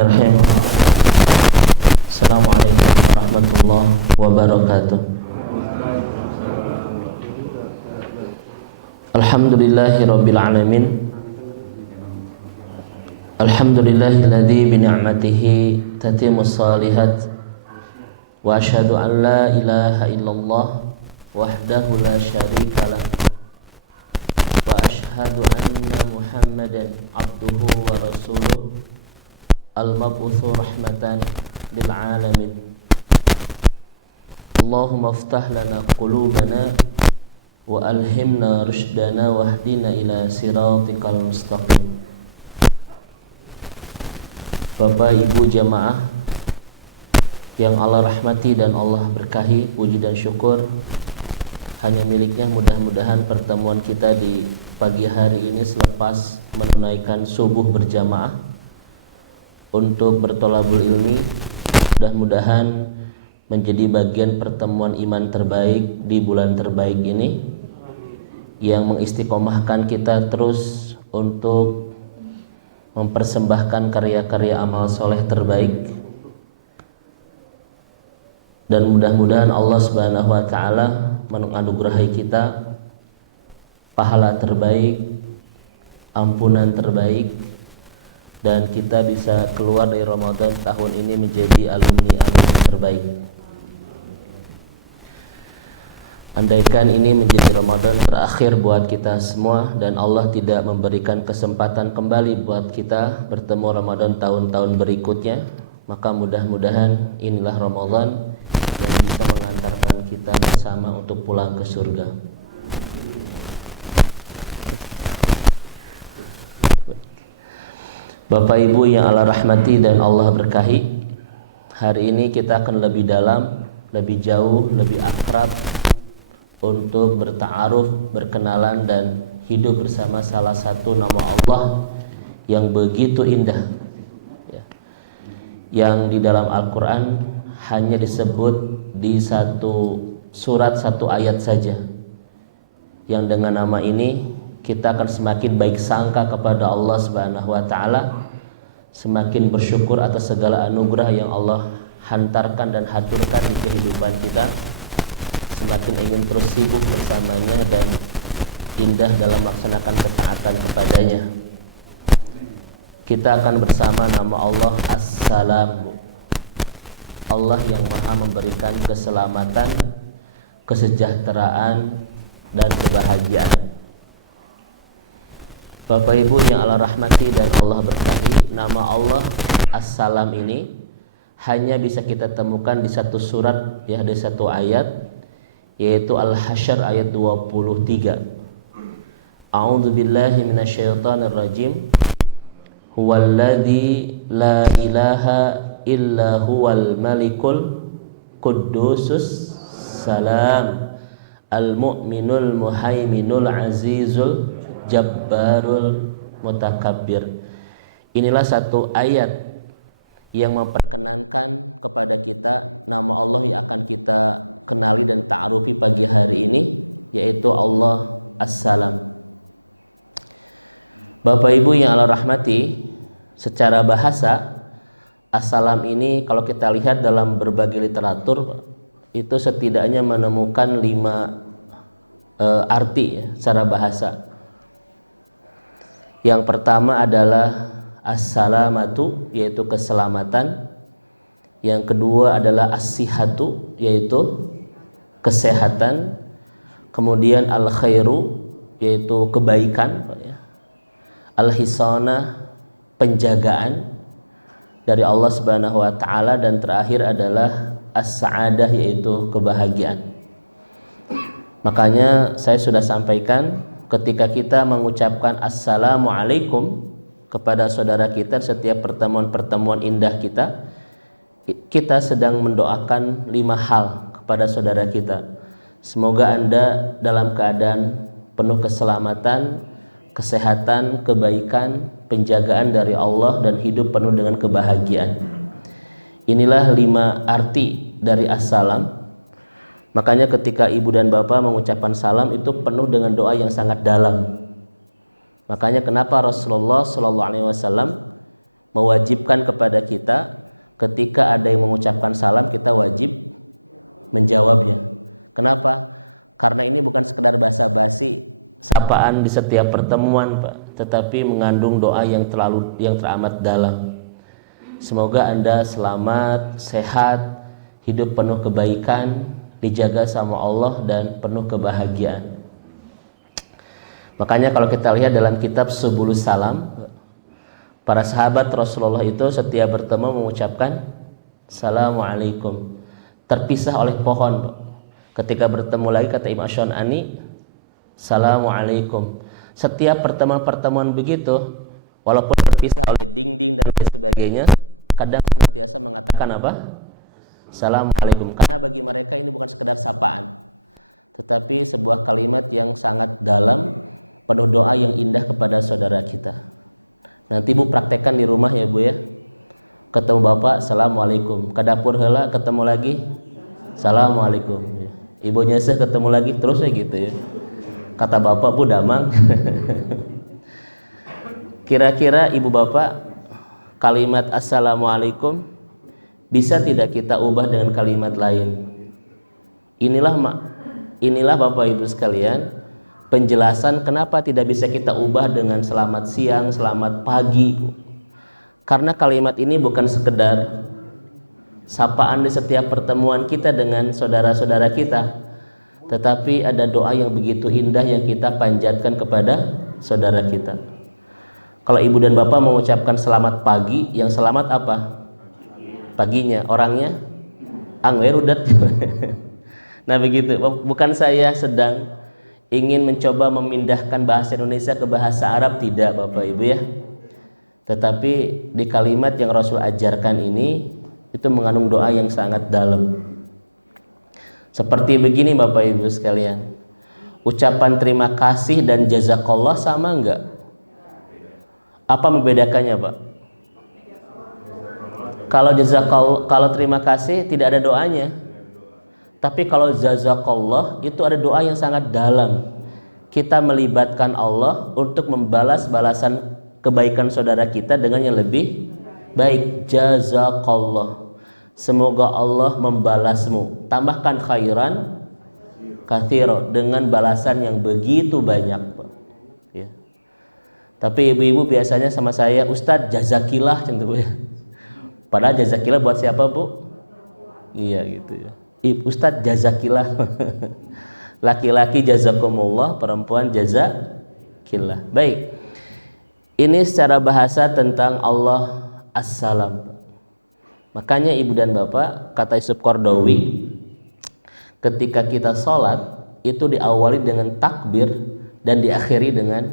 Assalamualaikum warahmatullahi wabarakatuh. Alhamdulillahirabbil alamin. Alhamdulillahilladzi bi ni'matihi tatimmus shalihat. Wa asyhadu an la ilaha illallah wahdahu la syarikalah. Wa asyhadu anna Muhammadan abduhu wa rasuluh. Al-mab'utsu rahmatan lil alamin. Allahumma iftah lana qulubana wa alhimna rushdana wahdina ila siratikal mustaqim. Bapak Ibu jamaah yang Allah rahmati dan Allah berkahi, puji dan syukur hanya miliknya. Mudah-mudahan pertemuan kita di pagi hari ini selepas menunaikan subuh berjamaah untuk bertolabul ilmi, mudah-mudahan menjadi bagian pertemuan iman terbaik di bulan terbaik ini, yang mengistiqomahkan kita terus untuk mempersembahkan karya-karya amal soleh terbaik. Dan mudah-mudahan Allah Subhanahu wa ta'ala menganugerahi kita pahala terbaik, ampunan terbaik, dan kita bisa keluar dari Ramadan tahun ini menjadi alumni terbaik. Andaikan ini menjadi Ramadan terakhir buat kita semua dan Allah tidak memberikan kesempatan kembali buat kita bertemu Ramadan tahun-tahun berikutnya, maka mudah-mudahan inilah Ramadan yang bisa mengantarkan kita bersama untuk pulang ke surga. Bapak Ibu yang Allah rahmati dan Allah berkahi, hari ini kita akan lebih dalam, lebih jauh, lebih akrab untuk berta'aruf, berkenalan dan hidup bersama salah satu nama Allah yang begitu indah, yang di dalam Al-Quran hanya disebut di satu surat, satu ayat saja, yang dengan nama ini kita akan semakin baik sangka kepada Allah Subhanahu wa ta'ala, semakin bersyukur atas segala anugerah yang Allah hantarkan dan haturkan di kehidupan kita, semakin ingin terus sibuk bersamanya dan indah dalam melaksanakan ketaatan kepadanya. Kita akan bersama nama Allah As-Salam, Allah yang maha memberikan keselamatan, kesejahteraan dan kebahagiaan. Bapak Ibu yang Allah rahmati dan Allah berkahi, nama Allah As-Salam ini hanya bisa kita temukan di satu surat, ya, di satu ayat, yaitu Al-Hasyr ayat 23. A'udzu billahi minasyaitonir rajim. Huwallazi la ilaha illa huwal malikul quddusus salam al-mu'minul muhaiminul azizul jabbarul mutakabbir. Inilah satu ayat yang memperkenankan kepada kita nama Allah yang akan kita kenali dan ta'arufi pagi hari ini, yaitu Allah As-Salam. Bapak Ibu yang Allah rahmati, secara bahasa As-Salam ini kalau kita lihat dalam berbagai literatur itu setidaknya menemukan 5 arti, ya, secara bahasa. Yang pertama adalah as-salamatu, yaitu keselamatan. Yang kedua adalah as-sihatu, yaitu kesehatan. Kemudian al-khairu, yaitu kebaikan, al-hisana, penjagaan dari Allah Subhanahu wa ta'ala. Dan terakhir adalah as-sa'adah, yaitu kebahagiaan. Makanya saya sudah sampaikan, ketika kita mengucapkan assalamualaikum kepada saudara kita setiap pertemuan-pertemuan indah kita, kita sedang mendoakan 5 hal kepada saudara kita. Semoga Anda dalam keadaan penuh keselamatan, kesehatan, kebaikan, penjagaan dari Allah, dan hidup penuh dengan kebahagiaan. Inilah 5 arti dari as-salam. Makanya ketika ibu dan bapak mengucapkan salam itu penuh dengan doa yang sangat dalam. Makanya kenapa Rasulullah SAW mewajibkan kepada kita ketika ada yang mengucapkan salam kita wajib menjawabnya. Kenapa? Karena ini bukan sekedar basa-basi sapaan di setiap pertemuan, Pak, tetapi mengandung doa yang teramat dalam. Semoga Anda selamat, sehat, hidup penuh kebaikan, dijaga sama Allah dan penuh kebahagiaan. Makanya kalau kita lihat dalam kitab Subulus Salam, para sahabat Rasulullah itu setiap bertemu mengucapkan Assalamualaikum, terpisah oleh pohon. Ketika bertemu lagi kata Imam Syon'ani Assalamualaikum. Setiap pertemuan begitu, walaupun terpisah oleh dinding dan sebagainya, kadang senantiasa mengatakan apa? Assalamualaikum. Karena bagi mereka ini bukan sekedar sapaan, tetapi sebuah kalimat yang sangat dalam, penuh doa yang indah kepada saudara kita. Nanti ibu praktekkan di rumah ya bu ya. Ketemu bapak, assalamualaikum. Ke dapur heula, ketemu lagi, assalamualaikum. Ibunya sih ketemu lagi terus ya gitu ya. Kata bapak bu damang. Kira-kira ibu bapak, kalimat assalamualaikum bisa tidak kita ubah dengan kalimat lain? Inilah bapak ibu sekalian penjelasan kenapa tidak bisa kita ubah dengan selamat siang, selamat pagi, Bu. Karena kalimat ini bukan sekedar sapaan di setiap pertemuan kita dengan saudara-saudara kita, tetapi ada doa yang begitu indah yang kita panjatkan kepada saudara kita. Kalau ibu dan bapak mengucapkan selamat pagi, yang selamat apa? Paginya, orangnya angwerudat. Nah begitu, bukan saya sedang ingin mencoba memindahkan bahasa Indonesia ke bahasa Arab, tidak bapak ibu ya. Tetapi di kalimat yang Rasul ajarkan ini itu mengandung doa yang sangat dalam. Seperti begini bapak ibu sekalian, ucapan terima kasih dan jazakallah sama enggak? Apa membedakannya pak? Kalau terima kasih tidak ada doanya, tapi kalau jazakallah itu ada doa yang sangat dalam. Kita melibatkan Allah untuk membalas balasan kebaikan saudara kita dengan yang lebih baik. Jazakallah, semoga Allah membalasmu. Tambahkan khairan katsira, dengan balasan yang begitu banyak, Pak. Ya. Tapi ibu-ibu biasanya sama saya, Ustadz jazakillah centu ya. Padahal jazakillah buat siapa bu? Iya gitu ya. Ustadz jazakillah. Laki-laki jazakumullah, perempuan jazakillah. Baik. Ini secara bahasa tentang Allah As-Salam. Makanya ibu dan bapak, kata Yusuf Qardawi, ketika kita sholat itu diawali dengan takbir dan diakhiri dengan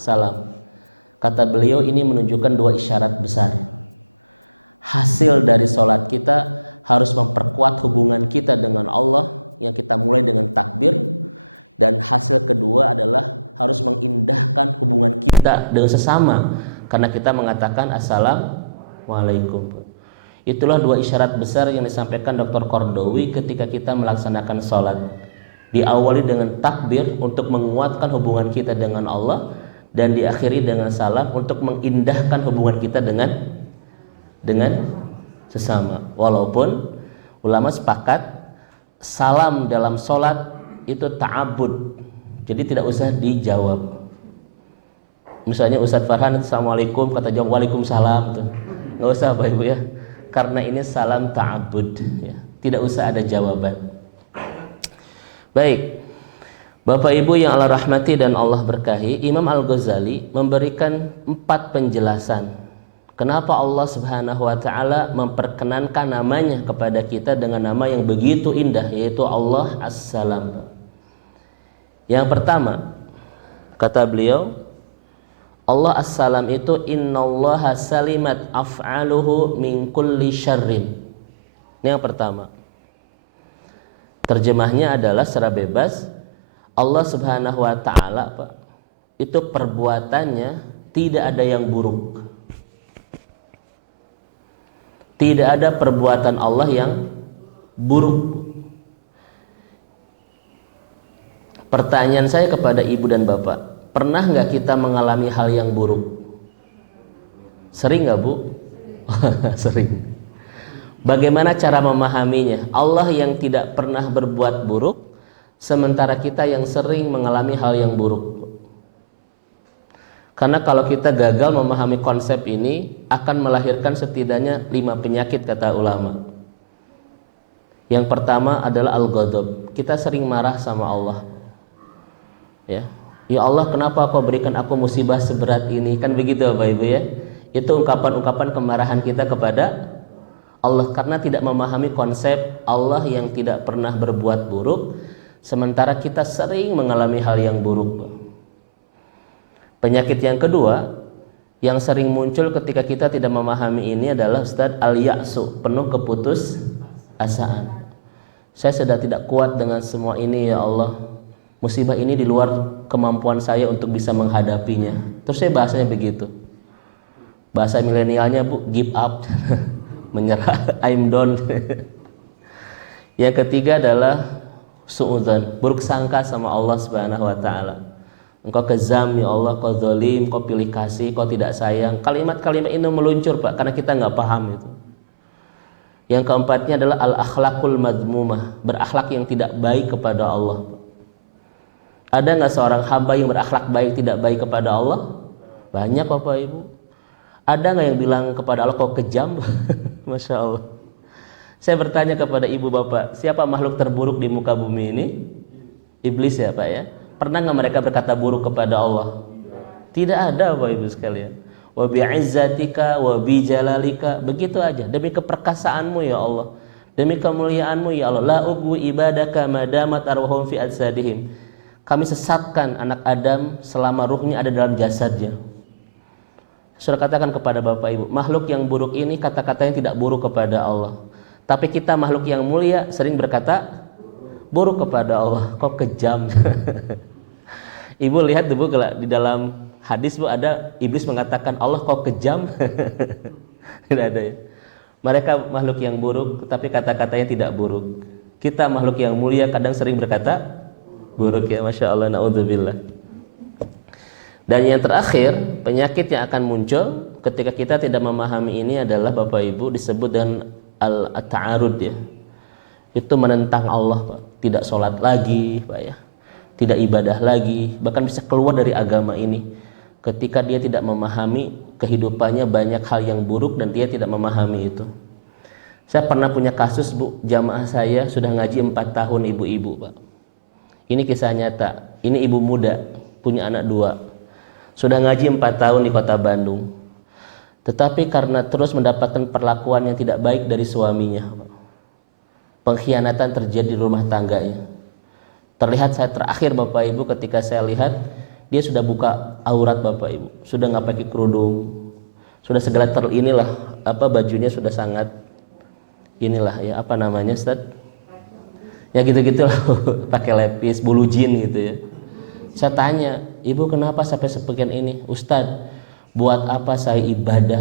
salam. Kata beliau ini menunjukkan dua isyarat besar. Hasil dari sholat kita harus memperkuat hubungan kita dengan Allah yang kita mulai dengan takbir, dan hasil kedua adalah harus mengindahkan hubungan kita dengan sesama karena kita mengatakan assalamualaikum. Itulah dua isyarat besar yang disampaikan Dr. Qardawi ketika kita melaksanakan sholat. Diawali dengan takbir untuk menguatkan hubungan kita dengan Allah, dan diakhiri dengan salam untuk mengindahkan hubungan kita dengan sesama. Walaupun ulama sepakat salam dalam sholat itu ta'abud, jadi tidak usah dijawab. Misalnya Ustadz Farhan assalamualaikum, kata jawab waalaikumsalam, nggak usah Bapak Ibu ya, karena ini salam ta'abud ya. Tidak usah ada jawaban. Baik Bapak Ibu yang Allah rahmati dan Allah berkahi, Imam Al-Ghazali memberikan 4 penjelasan kenapa Allah Subhanahu wa taala memperkenankan namanya kepada kita dengan nama yang begitu indah, yaitu Allah As-Salam. Yang pertama, kata beliau, Allah As-Salam itu innallaha salimat af'aluhu min kulli syarrin. Ini yang pertama. Terjemahnya adalah secara bebas, Allah Subhanahu wa taala itu perbuatannya tidak ada yang buruk. Tidak ada perbuatan Allah yang buruk. Pertanyaan saya kepada ibu dan bapak, pernah nggak kita mengalami hal yang buruk? Sering nggak, Bu? Sering. Bagaimana cara memahaminya? Allah yang tidak pernah berbuat buruk, sementara kita yang sering mengalami hal yang buruk. Karena kalau kita gagal memahami konsep ini, akan melahirkan setidaknya 5 penyakit kata ulama. Yang pertama adalah al-ghadab. Kita sering marah sama Allah. Ya Allah, kenapa kau berikan aku musibah seberat ini? Kan begitu Bapak Ibu ya. Itu ungkapan-ungkapan kemarahan kita kepada Allah karena tidak memahami konsep Allah yang tidak pernah berbuat buruk, sementara kita sering mengalami hal yang buruk. Penyakit yang kedua yang sering muncul ketika kita tidak memahami ini adalah Ustaz, al-ya'su, penuh keputusasaan. Saya sudah tidak kuat dengan semua ini ya Allah. Musibah ini di luar kemampuan saya untuk bisa menghadapinya. Terus saya bahasanya begitu. Bahasa milenialnya Bu, give up. Menyerah, I'm done. Yang ketiga adalah suudzon, buruk sangka sama Allah Subhanahu wa taala. Engkau kezam ya Allah, kau zalim, kau pilih kasih, kau tidak sayang. Kalimat-kalimat ini meluncur Pak, karena kita nggak paham itu. Yang keempatnya adalah al-akhlaqul madmumah, berakhlak yang tidak baik kepada Allah. Ada nggak seorang hamba yang berakhlak baik tidak baik kepada Allah? Banyak Bapak Ibu. Ada nggak yang bilang kepada Allah kau kejam? Masya Allah. Saya bertanya kepada ibu bapak, siapa makhluk terburuk di muka bumi ini? Iblis ya Pak ya. Pernah nggak mereka berkata buruk kepada Allah? Tidak ada Bapak Ibu sekalian. Wa bi'izzatika wa bijalalika, begitu aja. Demi keperkasaanmu ya Allah, demi kemuliaanmu ya Allah, la ughwi ibadaka madamat arwahum fi ajsadihim. Kami sesatkan anak Adam selama ruhnya ada dalam jasadnya. Sudah katakan kepada Bapak Ibu, makhluk yang buruk ini kata-katanya tidak buruk kepada Allah. Tapi kita makhluk yang mulia sering berkata buruk kepada Allah. Kok kejam. Ibu lihat Bu, di dalam hadis Bu ada iblis mengatakan Allah kok kejam. Tidak ada ya. Mereka makhluk yang buruk tapi kata-katanya tidak buruk. Kita makhluk yang mulia kadang sering berkata buruk ya. Masya Allah, na'udzubillah. Dan yang terakhir, penyakit yang akan muncul ketika kita tidak memahami ini adalah Bapak Ibu disebut dengan al-ta'arud ya. Itu menentang Allah Pak. Tidak sholat lagi Pak ya. Tidak ibadah lagi, bahkan bisa keluar dari agama ini ketika dia tidak memahami kehidupannya banyak hal yang buruk dan dia tidak memahami itu. Saya pernah punya kasus Bu, jamaah saya sudah ngaji 4 tahun ibu-ibu Pak. Ini kisah nyata. Ini ibu muda, punya anak 2. Sudah ngaji 4 tahun di kota Bandung. Tetapi karena terus mendapatkan perlakuan yang tidak baik dari suaminya, pengkhianatan terjadi di rumah tangganya. Terlihat saya terakhir Bapak Ibu ketika saya lihat dia sudah buka aurat Bapak Ibu, sudah nggak pakai kerudung, sudah segala inilah bajunya sudah sangat inilah ya apa namanya Ustaz? Ya gitu-gitulah pakai lepis, bulu jin gitu ya. Saya tanya, ibu kenapa sampai sebagian ini? Ustadz, buat apa saya ibadah?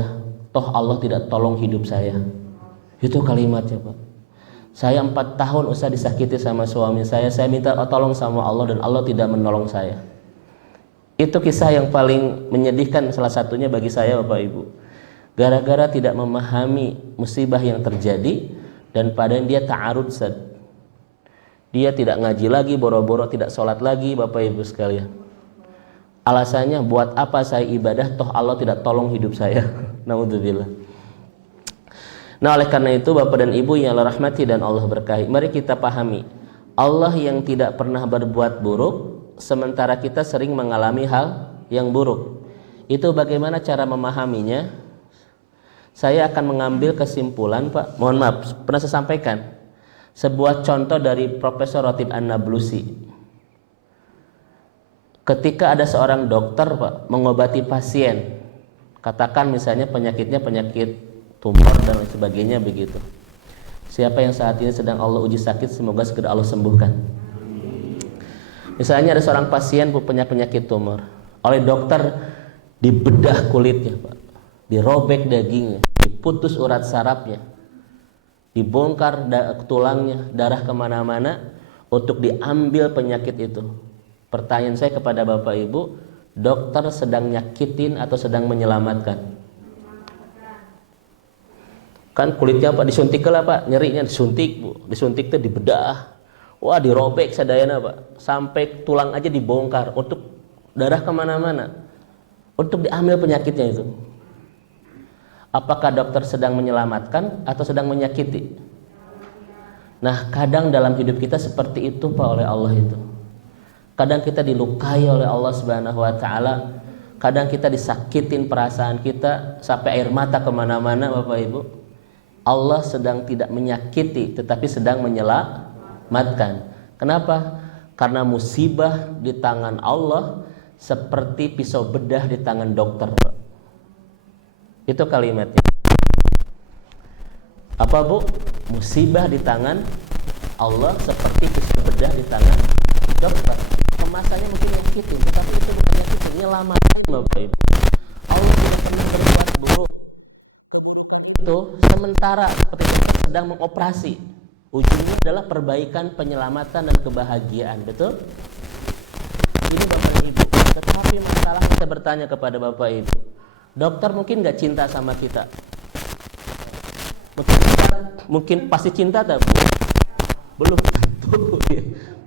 Toh Allah tidak tolong hidup saya. Itu kalimatnya Pak. Saya 4 tahun Ustadz disakiti sama suami saya minta tolong sama Allah dan Allah tidak menolong saya. Itu kisah yang paling menyedihkan salah satunya bagi saya Bapak Ibu. Gara-gara tidak memahami musibah yang terjadi dan padahal dia ta'arud Ustadz. Dia tidak ngaji lagi, boro-boro tidak sholat lagi Bapak Ibu sekalian. Alasannya buat apa saya ibadah toh Allah tidak tolong hidup saya. Naudzubillah. Nah oleh karena itu Bapak dan Ibu yang Allah rahmati dan Allah berkahi, mari kita pahami Allah yang tidak pernah berbuat buruk, sementara kita sering mengalami hal yang buruk. Itu bagaimana cara memahaminya? Saya akan mengambil kesimpulan Pak. Mohon maaf, pernah saya sampaikan sebuah contoh dari Profesor Ratib An-Nablusi. Ketika ada seorang dokter Pak mengobati pasien, katakan misalnya penyakitnya penyakit tumor dan lain sebagainya begitu. Siapa yang saat ini sedang Allah uji sakit, semoga segera Allah sembuhkan. Misalnya ada seorang pasien punya penyakit tumor, oleh dokter dibedah kulitnya Pak, dirobek dagingnya, putus urat sarafnya, dibongkar tulangnya, darah kemana-mana untuk diambil penyakit itu. Pertanyaan saya kepada Bapak Ibu, dokter sedang nyakitin atau sedang menyelamatkan? Kan kulitnya Pak disuntik ke lah Pak, nyerinya disuntik Bu. Disuntik tuh dibedah. Wah, dirobek sadayana Pak. Sampai tulang aja dibongkar untuk darah kemana-mana. Untuk diambil penyakitnya itu. Apakah dokter sedang menyelamatkan atau sedang menyakiti? Nah, kadang dalam hidup kita seperti itu Pak oleh Allah itu. Kadang kita dilukai oleh Allah Subhanahu wa taala. Kadang kita disakitin perasaan kita sampai air mata kemana-mana Bapak Ibu. Allah sedang tidak menyakiti tetapi sedang menyelamatkan. Kenapa? Karena musibah di tangan Allah seperti pisau bedah di tangan dokter. Itu kalimatnya. Apa Bu? Musibah di tangan Allah seperti pisau bedah di tangan dokter. Kemasannya mungkin nyakitin, tetapi itu bukan nyakitin, nyelamatin Bapak Ibu. Allah tidak pernah berbuat buruk. Keburukan itu sementara petugas sedang mengoperasi. Ujungnya adalah perbaikan, penyelamatan dan kebahagiaan. Betul? Ini Bapak dan Ibu. Tetapi masalahnya saya bertanya kepada Bapak Ibu. Dokter mungkin nggak cinta sama kita. Mungkin pasti cinta tak? Belum tentu.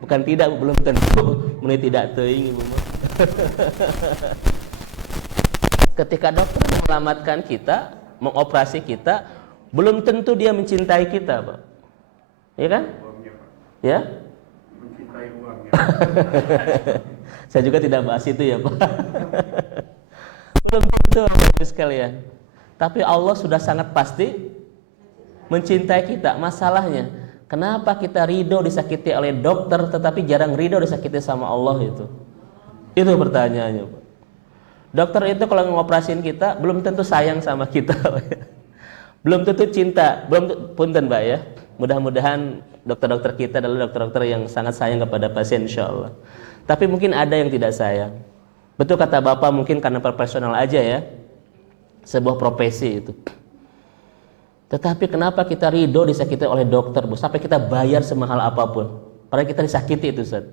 Bukan tidak, belum tentu. Mulai tidak teuing Ibu. Ketika dokter menyelamatkan kita, mengoperasi kita, belum tentu dia mencintai kita, Pak. Ya kan? Ya? Saya juga tidak bahas itu ya, Pak. Belum tentu sekalian. Tapi Allah sudah sangat pasti mencintai kita. Masalahnya, kenapa kita ridho disakiti oleh dokter tetapi jarang ridho disakiti sama Allah itu? Itu pertanyaannya, Pak. Dokter itu kalau ngoperasin kita belum tentu sayang sama kita. Belum tentu cinta, punten Pak ya. Mudah-mudahan dokter-dokter kita adalah dokter-dokter yang sangat sayang kepada pasien insyaallah. Tapi mungkin ada yang tidak sayang. Betul kata Bapak, mungkin karena profesional aja ya. Sebuah profesi itu. Tetapi kenapa kita ridho disakiti oleh dokter, Bu? Sampai kita bayar semahal apapun. Padahal kita disakiti itu, Ustaz.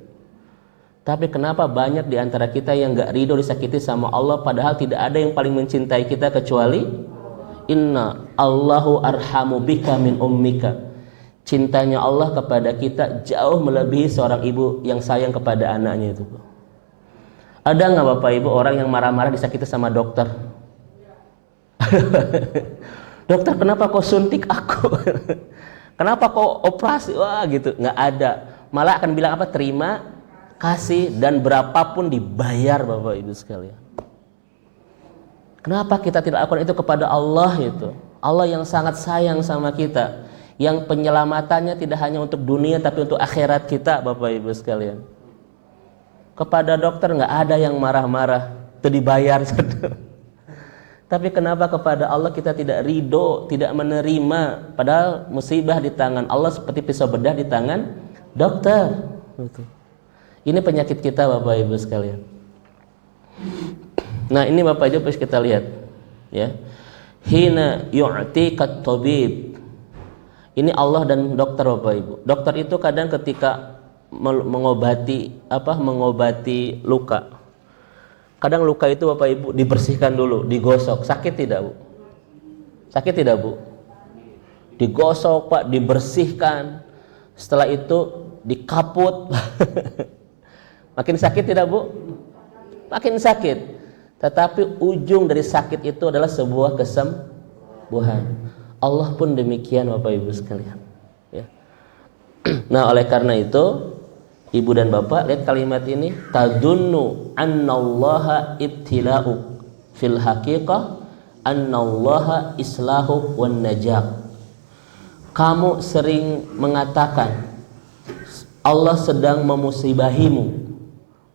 Tapi kenapa banyak di antara kita yang gak ridho disakiti sama Allah, padahal tidak ada yang paling mencintai kita kecuali Inna Allahu arhamu bika min ummika. Cintanya Allah kepada kita jauh melebihi seorang ibu yang sayang kepada anaknya itu. Ada nggak Bapak Ibu orang yang marah-marah disakiti sama dokter? Dokter, kenapa kau suntik aku? Kenapa kau operasi? Wah gitu, nggak ada. Malah akan bilang apa? Terima kasih dan berapapun dibayar Bapak Ibu sekalian. Kenapa kita tidak lakukan itu kepada Allah itu? Allah yang sangat sayang sama kita, yang penyelamatannya tidak hanya untuk dunia tapi untuk akhirat kita Bapak Ibu sekalian. Kepada dokter nggak ada yang marah-marah, itu dibayar. Tapi kenapa kepada Allah kita tidak ridho, tidak menerima? Padahal musibah di tangan Allah seperti pisau bedah di tangan dokter. Ini penyakit kita Bapak Ibu sekalian. Nah ini Bapak Ibu harus kita lihat ya. Hina yu'tikat tabib. Ini Allah dan dokter Bapak Ibu. Dokter itu kadang ketika mengobati luka. Kadang luka itu Bapak Ibu dibersihkan dulu, digosok. Sakit tidak Bu? Sakit tidak Bu? Digosok Pak, dibersihkan. Setelah itu dikaput. Makin sakit tidak Bu? Makin sakit. Tetapi ujung dari sakit itu adalah sebuah kesembuhan. Allah pun demikian Bapak Ibu sekalian ya. Nah oleh karena itu Ibu dan Bapak lihat kalimat ini, tadunnu annallaha ibtila'u fil haqiqah annallaha islahu wan najah. Kamu sering mengatakan Allah sedang memusibahimu,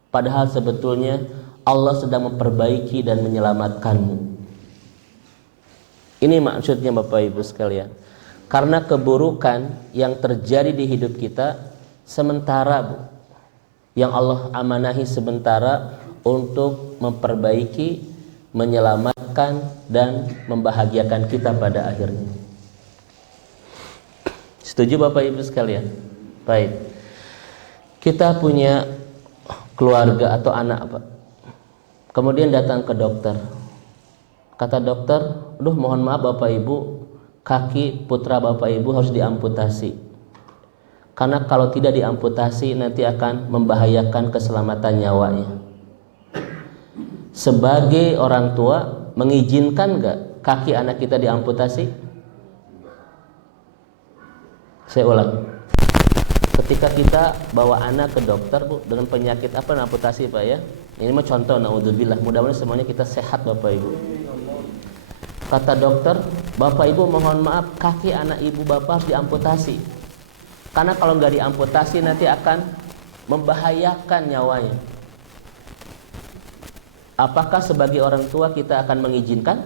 padahal sebetulnya Allah sedang memperbaiki dan menyelamatkanmu. Ini maksudnya Bapak Ibu sekalian. Karena keburukan yang terjadi di hidup kita sementara Bu, yang Allah amanahi sementara untuk memperbaiki, menyelamatkan dan membahagiakan kita pada akhirnya. Setuju Bapak Ibu sekalian? Baik. Kita punya keluarga atau anak Pak. Kemudian datang ke dokter. Kata dokter, "Aduh mohon maaf Bapak Ibu, kaki putra bapak ibu harus diamputasi. Karena kalau tidak diamputasi nanti akan membahayakan keselamatan nyawanya. Sebagai orang tua, mengizinkan gak kaki anak kita diamputasi? Saya ulang. Ketika kita bawa anak ke dokter, Bu, dengan penyakit apa, amputasi Pak ya. Ini mah contoh, naudzubillah. Mudah-mudahan semuanya kita sehat Bapak Ibu. Kata dokter, Bapak Ibu mohon maaf, kaki anak ibu Bapak harus diamputasi. Karena kalau nggak diamputasi nanti akan membahayakan nyawanya. Apakah sebagai orang tua kita akan mengizinkan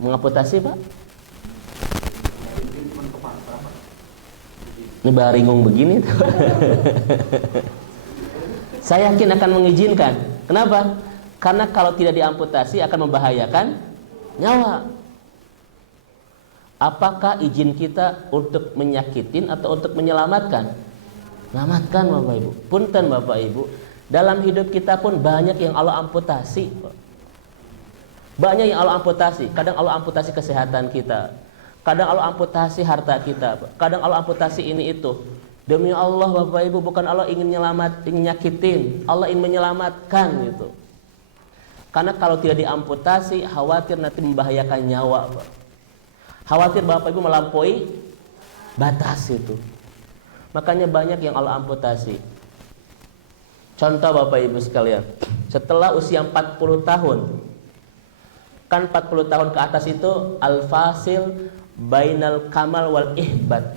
mengamputasi Pak? Ini baringung begini. Saya yakin akan mengizinkan. Kenapa? Karena kalau tidak diamputasi akan membahayakan nyawa. Apakah izin kita untuk menyakitin atau untuk menyelamatkan? Selamatkan Bapak Ibu. Punten Bapak Ibu, dalam hidup kita pun banyak yang Allah amputasi. Banyak yang Allah amputasi. Kadang Allah amputasi kesehatan kita, kadang Allah amputasi harta kita, kadang Allah amputasi ini itu. Demi Allah Bapak Ibu, bukan Allah ingin nyakitin, Allah ingin menyelamatkan gitu. Karena kalau tidak diamputasi, khawatir nanti membahayakan nyawa, Pak. Khawatir Bapak Ibu melampaui batas itu. Makanya banyak yang Allah amputasi. Contoh Bapak Ibu sekalian, setelah usia 40 tahun, kan 40 tahun ke atas itu al-fasil bainal kamal wal ihbat.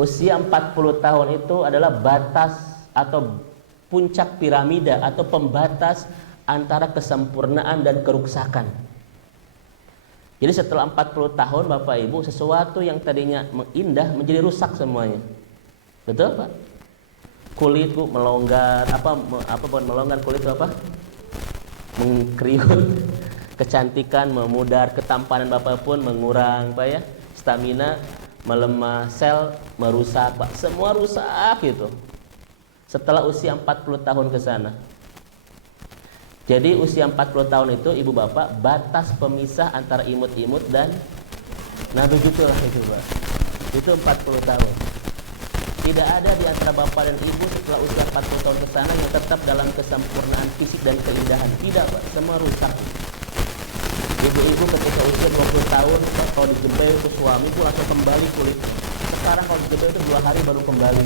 Usia 40 tahun itu adalah batas atau puncak piramida atau pembatas antara kesempurnaan dan kerusakan. Jadi setelah 40 tahun Bapak Ibu, sesuatu yang tadinya indah menjadi rusak semuanya. Betul Pak? Kulit Bu melonggar, bukan melonggar, kulit apa? Mengkriut. Kecantikan memudar, ketampanan Bapak pun mengurang Pak ya. Stamina melemah, sel merusak Pak. Semua rusak gitu. Setelah usia 40 tahun ke sana. Jadi usia 40 tahun itu Ibu Bapak batas pemisah antara imut-imut dan nah begitulah itu Pak. Itu 40 tahun. Tidak ada di antara Bapak dan Ibu setelah usia 40 tahun ke sana yang tetap dalam kesempurnaan fisik dan keindahan. Tidak Pak, semua rusak. Ibu-ibu ketika usia 20 tahun kalau dijebel ke suami pun langsung kembali kulitnya. Sekarang kalau dijebel itu 2 hari baru kembali.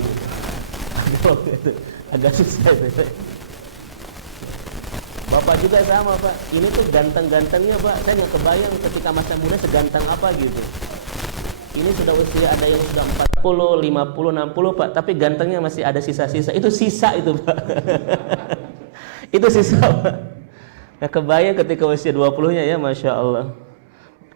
Agak susah itu. Bapak juga sama Pak. Ini tuh ganteng-gantengnya Pak. Saya nggak kebayang ketika masa muda seganteng apa gitu. Ini sudah usia, ada yang sudah 40, 50, 60 Pak. Tapi gantengnya masih ada sisa-sisa. Itu sisa itu Pak. Itu sisa Pak. Nggak kebayang ketika usia 20-nya ya, Masya Allah.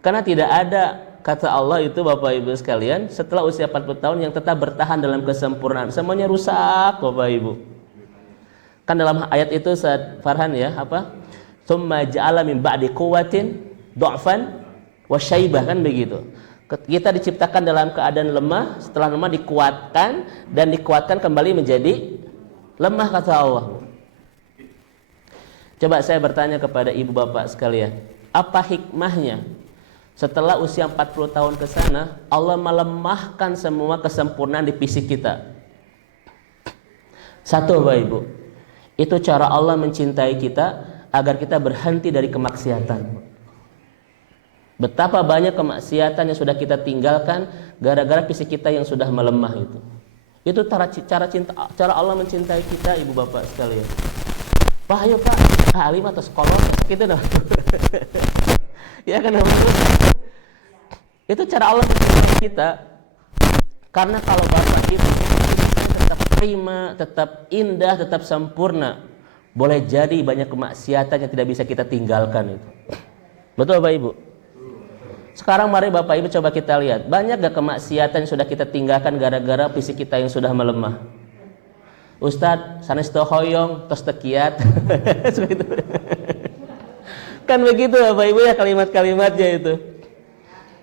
Karena tidak ada kata Allah itu Bapak Ibu sekalian, setelah usia 40 tahun yang tetap bertahan dalam kesempurnaan. Semuanya rusak Bapak Ibu. Kan dalam ayat itu saat Farhan ya, apa? Tsumma ja'ala min ba'di quwwatin dha'fan wa syaibah, kan begitu. Kita diciptakan dalam keadaan lemah, setelah lemah dikuatkan dan dikuatkan kembali menjadi lemah kata Allah. Coba saya bertanya kepada ibu bapak sekalian, apa hikmahnya setelah usia 40 tahun ke sana Allah melemahkan semua kesempurnaan di fisik kita? Satu Bapak Ibu, itu cara Allah mencintai kita agar kita berhenti dari kemaksiatan. Betapa banyak kemaksiatan yang sudah kita tinggalkan gara-gara fisik kita yang sudah melemah itu. Itu cara Allah mencintai kita ibu bapak sekalian. Pak, ayo Pak, kali mah terus kolot besok itu dong. Ya kan namanya. Itu cara Allah mencintai kita. Karena kalau Bapak Ibu fisiknya tetap prima, tetap indah, tetap sempurna, boleh jadi banyak kemaksiatan yang tidak bisa kita tinggalkan itu. Betul Bapak Ibu? Sekarang mari Bapak Ibu coba kita lihat, banyak gak kemaksiatan yang sudah kita tinggalkan gara-gara fisik kita yang sudah melemah? Ustadz, sanes teu hoyong, tos teu kiat. Kan begitu Bapak Ibu ya kalimat-kalimatnya itu.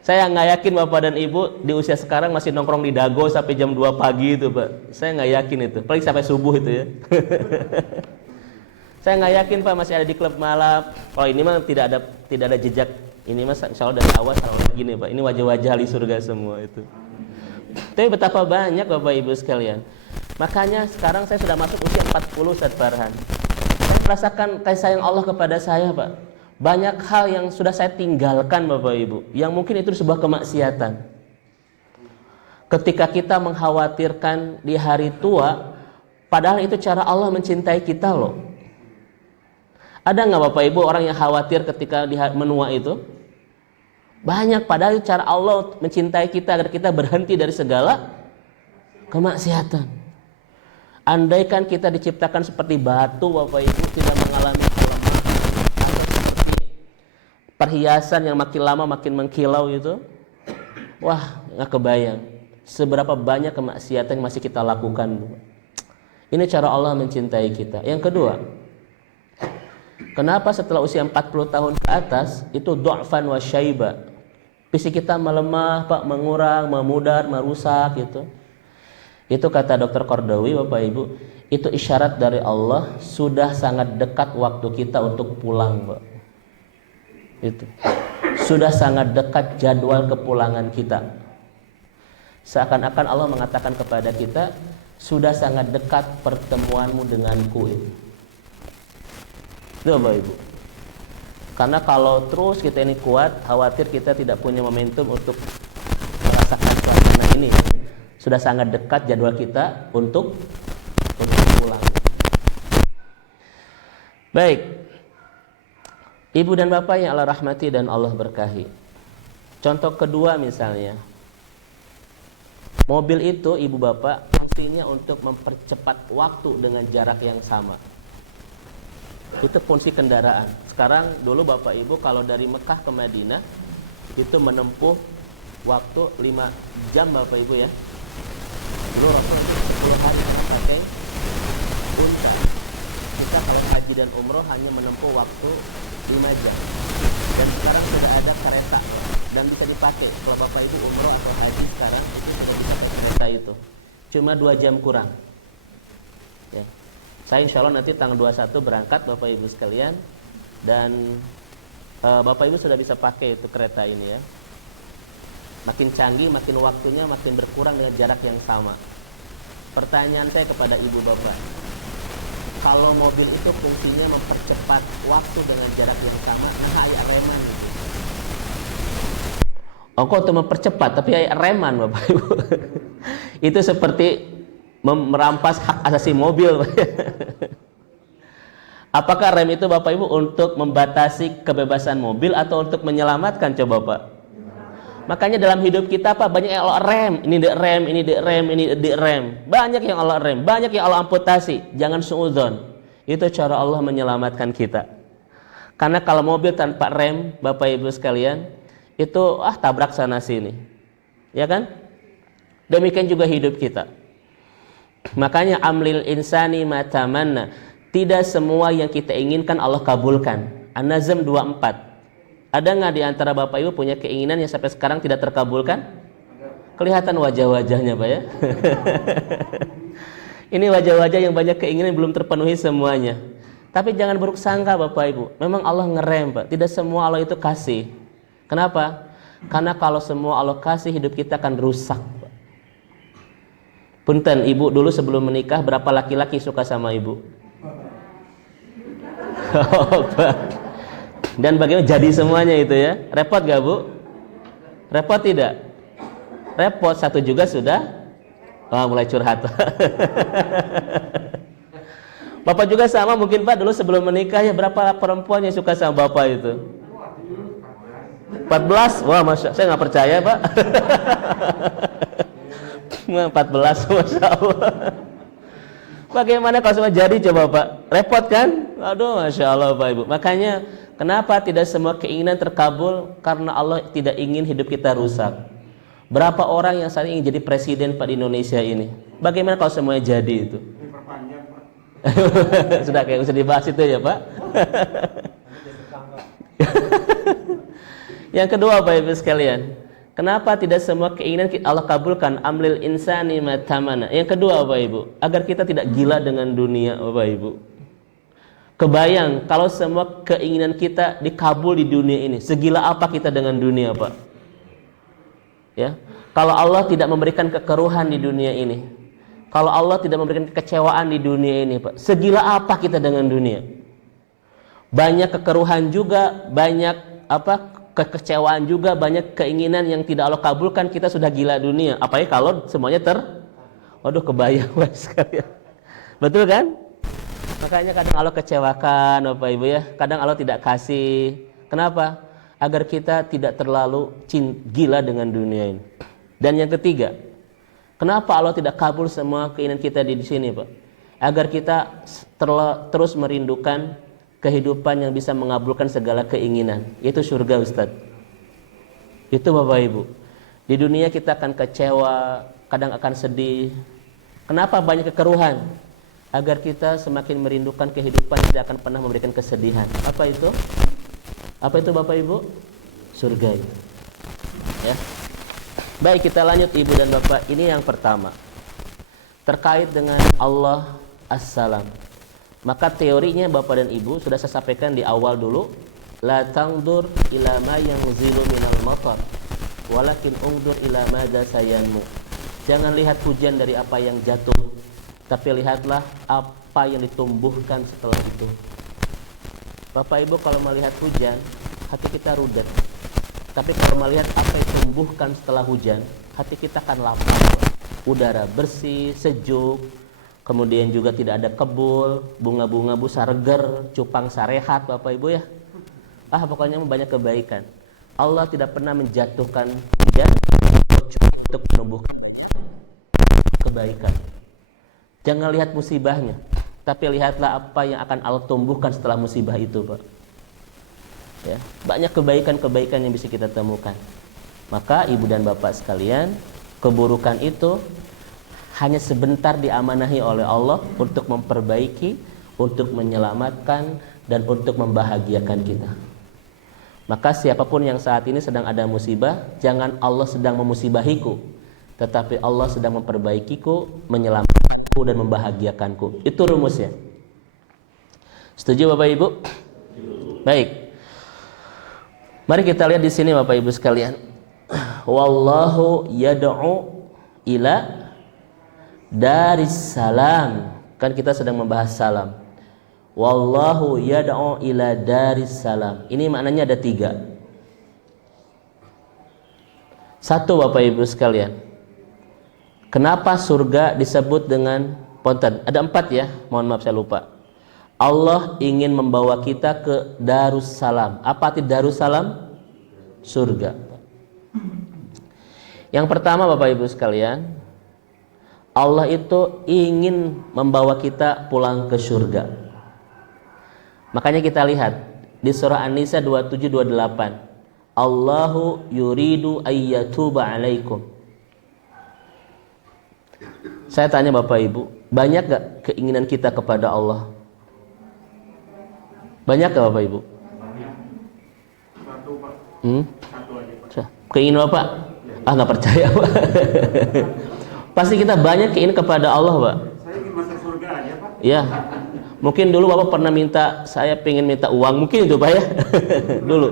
Saya nggak yakin Bapak dan Ibu di usia sekarang masih nongkrong di Dago sampai jam 2 pagi itu Pak. Saya nggak yakin itu, paling sampai subuh itu ya. Saya nggak yakin Pak masih ada di klub malam. Kalau ini mah tidak ada jejak Ini mas insya Allah dari awal tarawih gini Pak. Ini wajah-wajah ahli surga semua itu. Tapi betapa banyak Bapak Ibu sekalian. Makanya sekarang saya sudah masuk usia 40 Ustaz Farhan. Saya merasakan kasih sayang Allah kepada saya Pak. Banyak hal yang sudah saya tinggalkan Bapak Ibu, yang mungkin itu sebuah kemaksiatan. Ketika kita mengkhawatirkan di hari tua, padahal itu cara Allah mencintai kita loh. Ada nggak Bapak Ibu orang yang khawatir ketika di menua itu? Banyak, padahal itu cara Allah mencintai kita agar kita berhenti dari segala kemaksiatan. Andaikan kita diciptakan seperti batu Bapak Ibu, tidak mengalami kelemahan atau seperti perhiasan yang makin lama makin mengkilau itu, wah nggak kebayang seberapa banyak kemaksiatan yang masih kita lakukan. Ini cara Allah mencintai kita. Yang kedua, kenapa setelah usia 40 tahun ke atas itu du'fan wa syaiba, fisik kita melemah Pak, mengurang, memudar, merusak gitu. Itu kata Dr. Qardawi Bapak Ibu, itu isyarat dari Allah sudah sangat dekat waktu kita untuk pulang Pak. Itu sudah sangat dekat jadwal kepulangan kita. Seakan-akan Allah mengatakan kepada kita, sudah sangat dekat pertemuanmu denganku itu. Itu Bapak Ibu. Karena kalau terus kita ini kuat, khawatir kita tidak punya momentum untuk merasakan suasana ini ya. Sudah sangat dekat jadwal kita untuk pulang. Baik, Ibu dan Bapak yang Allah rahmati dan Allah berkahi. Contoh kedua misalnya, mobil itu Ibu Bapak fungsinya untuk mempercepat waktu dengan jarak yang sama. Itu fungsi kendaraan. Sekarang dulu Bapak Ibu kalau dari Mekah ke Madinah itu menempuh waktu 5 jam Bapak Ibu ya. Dulu Rasul itu 10 hari karena pakai unta. Kita kalau haji dan umroh hanya menempuh waktu 5 jam. Dan sekarang sudah ada kereta dan bisa dipakai. Kalau Bapak Ibu umroh atau haji sekarang itu sudah bisa pakai kereta itu. Cuma 2 jam kurang. Ya. Saya insya Allah nanti tanggal 21 berangkat Bapak Ibu sekalian. Dan Bapak Ibu sudah bisa pakai itu kereta ini ya. Makin canggih, makin waktunya makin berkurang dengan jarak yang sama. Pertanyaan saya kepada Ibu Bapak, kalau mobil itu fungsinya mempercepat waktu dengan jarak yang sama, nah ayat reman itu. Oh kok untuk mempercepat, tapi ayat reman Bapak Ibu. Itu seperti merampas hak asasi mobil. Apakah rem itu Bapak Ibu untuk membatasi kebebasan mobil atau untuk menyelamatkan coba Pak? Makanya dalam hidup kita Pak banyak yang Allah rem, ini di rem, ini di rem, ini di rem. Banyak yang Allah rem, banyak yang Allah amputasi. Jangan suudzon. Itu cara Allah menyelamatkan kita. Karena kalau mobil tanpa rem, Bapak Ibu sekalian, itu tabrak sana sini. Ya kan? Demikian juga hidup kita. Makanya amlil insani matamanna. Tidak semua yang kita inginkan Allah kabulkan. An-Nazm 24. Ada nggak di antara Bapak Ibu punya keinginan yang sampai sekarang tidak terkabulkan? Kelihatan wajah-wajahnya Pak ya. Ini wajah-wajah yang banyak keinginan belum terpenuhi semuanya. Tapi jangan buruk sangka Bapak Ibu. Memang Allah ngerem Pak. Tidak semua Allah itu kasih. Kenapa? Karena kalau semua Allah kasih, hidup kita akan rusak Pak. Punten, Ibu dulu sebelum menikah berapa laki-laki suka sama Ibu? Dan bagaimana jadi semuanya itu ya? Repot gak Bu? Repot tidak? Repot, satu juga sudah mulai curhat. Bapak juga sama mungkin Pak, dulu sebelum menikah ya berapa perempuan yang suka sama Bapak itu? 14? Wah Masya, saya gak percaya Pak. 14, Masya Allah. Bagaimana kalau semua jadi coba Pak? Repot kan? Aduh Masya Allah Bapak Ibu. Makanya kenapa tidak semua keinginan terkabul? Karena Allah tidak ingin hidup kita rusak. Berapa orang yang saat ini ingin jadi presiden Pak di Indonesia ini? Bagaimana kalau semuanya jadi itu? Sudah kayak usah dibahas itu ya Pak. Yang kedua Bapak Ibu sekalian, kenapa tidak semua keinginan Allah kabulkan? Amlil insani matamana. Yang kedua Bapak Ibu, agar kita tidak gila dengan dunia Bapak Ibu. Kebayang kalau semua keinginan kita dikabul di dunia ini, segila apa kita dengan dunia, Pak? Ya. Kalau Allah tidak memberikan kekeruhan di dunia ini, kalau Allah tidak memberikan kekecewaan di dunia ini, Pak, segila apa kita dengan dunia? Banyak kekeruhan juga, banyak kekecewaan juga, banyak keinginan yang tidak Allah kabulkan, kita sudah gila dunia. Apalagi kalau semuanya waduh, kebayang sekali. Betul kan? Makanya kadang Allah kecewakan, Bapak Ibu ya. Kadang Allah tidak kasih. Kenapa? Agar kita tidak terlalu gila dengan dunia ini. Dan yang ketiga, kenapa Allah tidak kabul semua keinginan kita di sini, Pak? Agar kita terus merindukan kehidupan yang bisa mengabulkan segala keinginan, yaitu surga, Ustaz. Itu Bapak Ibu. Di dunia kita akan kecewa, kadang akan sedih. Kenapa banyak kekeruhan? Agar kita semakin merindukan kehidupan yang tidak akan pernah memberikan kesedihan. Apa itu? Apa itu Bapak Ibu? Surga itu. Ya. Baik, kita lanjut Ibu dan Bapak. Ini yang pertama. Terkait dengan Allah As-Salam. Maka teorinya Bapak dan Ibu sudah saya sampaikan di awal dulu. La tangdur ila ma yanzilu minal matar, walakin ungdur ila ma dasayanmu. Jangan lihat hujan dari apa yang jatuh, tapi lihatlah apa yang ditumbuhkan setelah itu. Bapak Ibu kalau melihat hujan, hati kita rudet. Tapi kalau melihat apa yang tumbuhkan setelah hujan, hati kita akan lapang. Udara bersih, sejuk, kemudian juga tidak ada kebul, bunga-bunga busa reger, cupang sarehat, Bapak Ibu ya. Pokoknya banyak kebaikan. Allah tidak pernah menjatuhkan hujan untuk menumbuhkan banyak kebaikan. Jangan lihat musibahnya, tapi lihatlah apa yang akan Allah tumbuhkan setelah musibah itu, Pak. Ya, banyak kebaikan-kebaikan yang bisa kita temukan. Maka Ibu dan Bapak sekalian, keburukan itu hanya sebentar diamanahi oleh Allah untuk memperbaiki, untuk menyelamatkan, dan untuk membahagiakan kita. Maka siapapun yang saat ini sedang ada musibah, jangan Allah sedang memusibahiku, tetapi Allah sedang memperbaikiku, menyelamatkanku, dan membahagiakanku. Itu rumusnya. Setuju Bapak Ibu? Baik. Mari kita lihat di sini Bapak Ibu sekalian. Wallahu yad'u ila daris salam. Kan kita sedang membahas salam. Wallahu yad'u ila daris salam. Ini maknanya ada 3. 1 Bapak Ibu sekalian. Kenapa surga disebut dengan ponten? Ada 4 ya, mohon maaf saya lupa. Allah ingin membawa kita ke Darussalam. Apa arti Darussalam? Surga. Yang pertama Bapak Ibu sekalian, Allah itu ingin membawa kita pulang ke surga. Makanya kita lihat di surah An-Nisa 27-28. Allahu yuridu ayyatuba alaikum. Saya tanya Bapak Ibu, banyak gak keinginan kita kepada Allah? Banyak gak Bapak Ibu? Keinginan Bapak? Gak percaya Pak. Pasti kita banyak keinginan kepada Allah Pak. Ya. Mungkin dulu Bapak pernah minta, saya pengen minta uang, mungkin itu Pak ya. Dulu.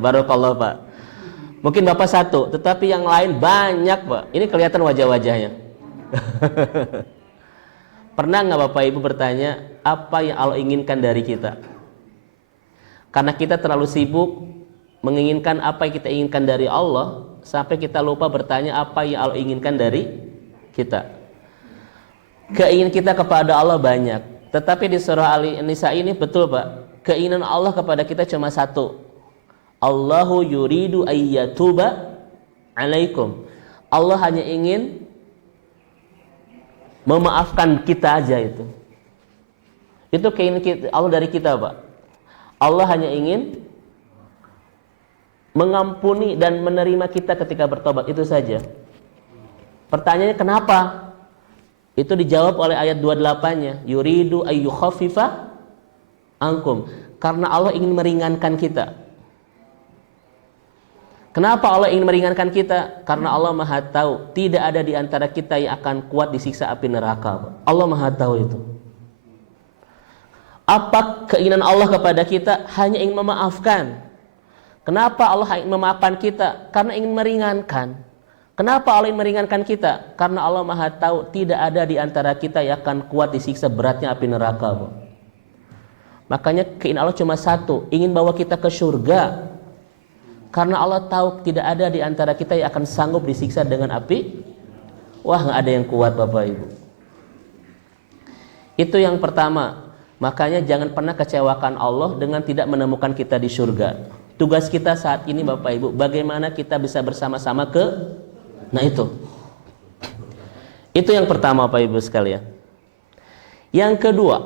Barakallah Pak. Mungkin Bapak 1, tetapi yang lain banyak Pak. Ini kelihatan wajah-wajahnya. Pernah nggak Bapak Ibu bertanya apa yang Allah inginkan dari kita? Karena kita terlalu sibuk menginginkan apa yang kita inginkan dari Allah, sampai kita lupa bertanya apa yang Allah inginkan dari kita. Keinginan kita kepada Allah banyak, tetapi di surah An-Nisa ini betul Pak, keinginan Allah kepada kita cuma 1. Allahu yuridu ayyatuba alaikum. Allah hanya ingin memaafkan kita aja itu. Itu keinginan Allah dari kita, Pak. Allah hanya ingin mengampuni dan menerima kita ketika bertobat, itu saja. Pertanyaannya kenapa? Itu dijawab oleh ayat 28-nya. Yuridu ayyukhaffifa ankum. Karena Allah ingin meringankan kita. Kenapa Allah ingin meringankan kita? Karena Allah Maha tahu tidak ada di antara kita yang akan kuat disiksa api neraka. Allah Maha tahu itu. Apa keinginan Allah kepada kita? Hanya ingin memaafkan. Kenapa Allah ingin memaafkan kita? Karena ingin meringankan. Kenapa Allah ingin meringankan kita? Karena Allah Maha tahu tidak ada di antara kita yang akan kuat disiksa beratnya api neraka. Makanya keinginan Allah cuma satu, ingin bawa kita ke surga. Karena Allah tahu tidak ada di antara kita yang akan sanggup disiksa dengan api. Wah, nggak ada yang kuat Bapak Ibu. Itu yang pertama. Makanya jangan pernah kecewakan Allah dengan tidak menemukan kita di surga. Tugas kita saat ini Bapak Ibu, bagaimana kita bisa bersama-sama ke. Nah itu yang pertama Bapak Ibu sekalian. Yang kedua,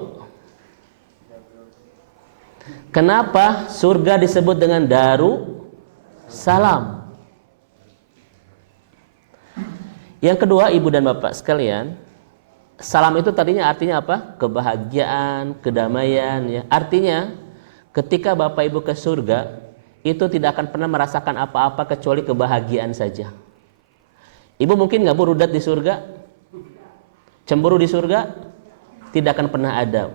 kenapa surga disebut dengan Daru Salam? Yang kedua Ibu dan Bapak sekalian, salam itu tadinya artinya apa? Kebahagiaan, kedamaian ya. Artinya ketika Bapak Ibu ke surga, itu tidak akan pernah merasakan apa-apa kecuali kebahagiaan saja. Ibu mungkin nggak berudat di surga? Cemburu di surga? Tidak akan pernah ada.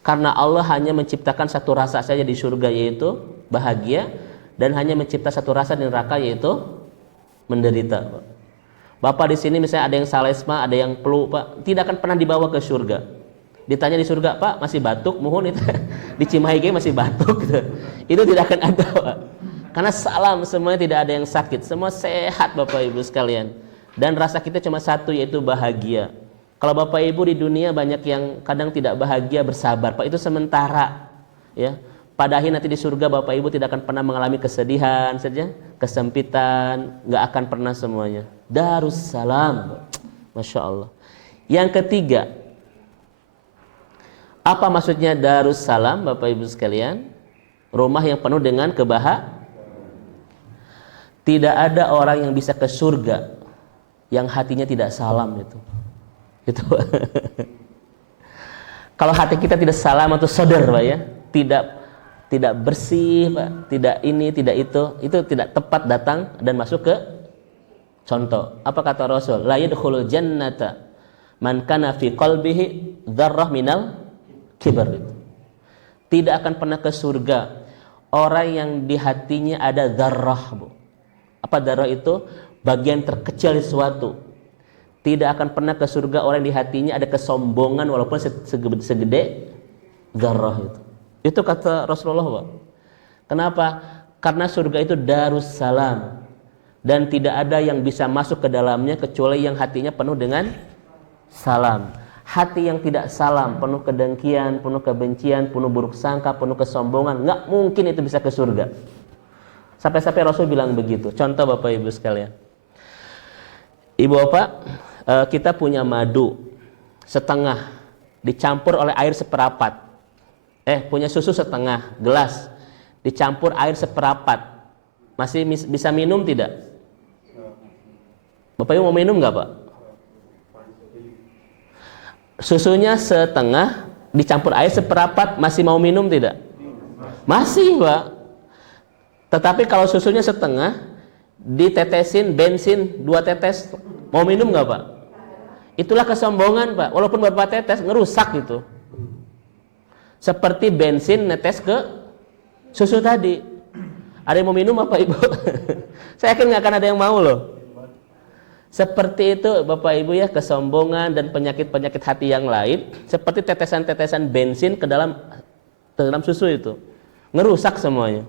Karena Allah hanya menciptakan satu rasa saja di surga, yaitu bahagia. Dan hanya mencipta satu rasa di neraka, yaitu menderita. Bapak di sini misalnya ada yang salesma, ada yang flu, Pak, tidak akan pernah dibawa ke surga. Ditanya di surga, Pak masih batuk, mohon itu di Cimahi masih batuk, gitu. Itu tidak akan ada, Pak. Karena salam semuanya tidak ada yang sakit, semua sehat Bapak Ibu sekalian. Dan rasa kita cuma satu, yaitu bahagia. Kalau Bapak Ibu di dunia banyak yang kadang tidak bahagia, bersabar, Pak, itu sementara, ya. Pada akhir nanti di surga Bapak Ibu tidak akan pernah mengalami kesedihan saja, kesempitan, nggak akan pernah semuanya. Darussalam, Masya Allah. Yang ketiga, apa maksudnya Darussalam Bapak Ibu sekalian? Rumah yang penuh dengan kebahagiaan. Tidak ada orang yang bisa ke surga yang hatinya tidak salam gitu. Gitu. Kalau hati kita tidak salam atau sodar Pak ya, tidak bersih Pak, tidak ini, tidak itu tidak tepat datang dan masuk ke. Contoh, apa kata Rasul? La yadkhulul jannata man kana fi qalbihi dzarrah minal kibr. Tidak akan pernah ke surga orang yang di hatinya ada dzarrah, Bu. Apa dzarrah itu? Bagian terkecil di suatu. Tidak akan pernah ke surga orang yang di hatinya ada kesombongan walaupun segede dzarrah itu. Itu kata Rasulullah, Pak. Kenapa? Karena surga itu Darussalam dan tidak ada yang bisa masuk ke dalamnya kecuali yang hatinya penuh dengan salam. Hati yang tidak salam, penuh kedengkian, penuh kebencian, penuh buruk sangka, penuh kesombongan, nggak mungkin itu bisa ke surga. Sampai-sampai Rasul bilang begitu. Contoh Bapak Ibu sekalian. Ibu Bapak, kita punya madu setengah dicampur oleh air seperapat. Punya susu setengah gelas dicampur air seperapat, masih bisa minum tidak? Bapak Ibu mau minum nggak Pak? Susunya setengah dicampur air seperapat, masih mau minum tidak? Masih Pak. Tetapi kalau susunya setengah ditetesin bensin 2 tetes, mau minum nggak Pak? Itulah kesombongan Pak. Walaupun beberapa tetes ngerusak gitu. Seperti bensin netes ke susu tadi. Ada yang mau minum Bapak Ibu? Saya yakin nggak akan ada yang mau loh. Seperti itu Bapak Ibu ya, kesombongan dan penyakit-penyakit hati yang lain seperti tetesan-tetesan bensin ke dalam susu itu. Ngerusak semuanya.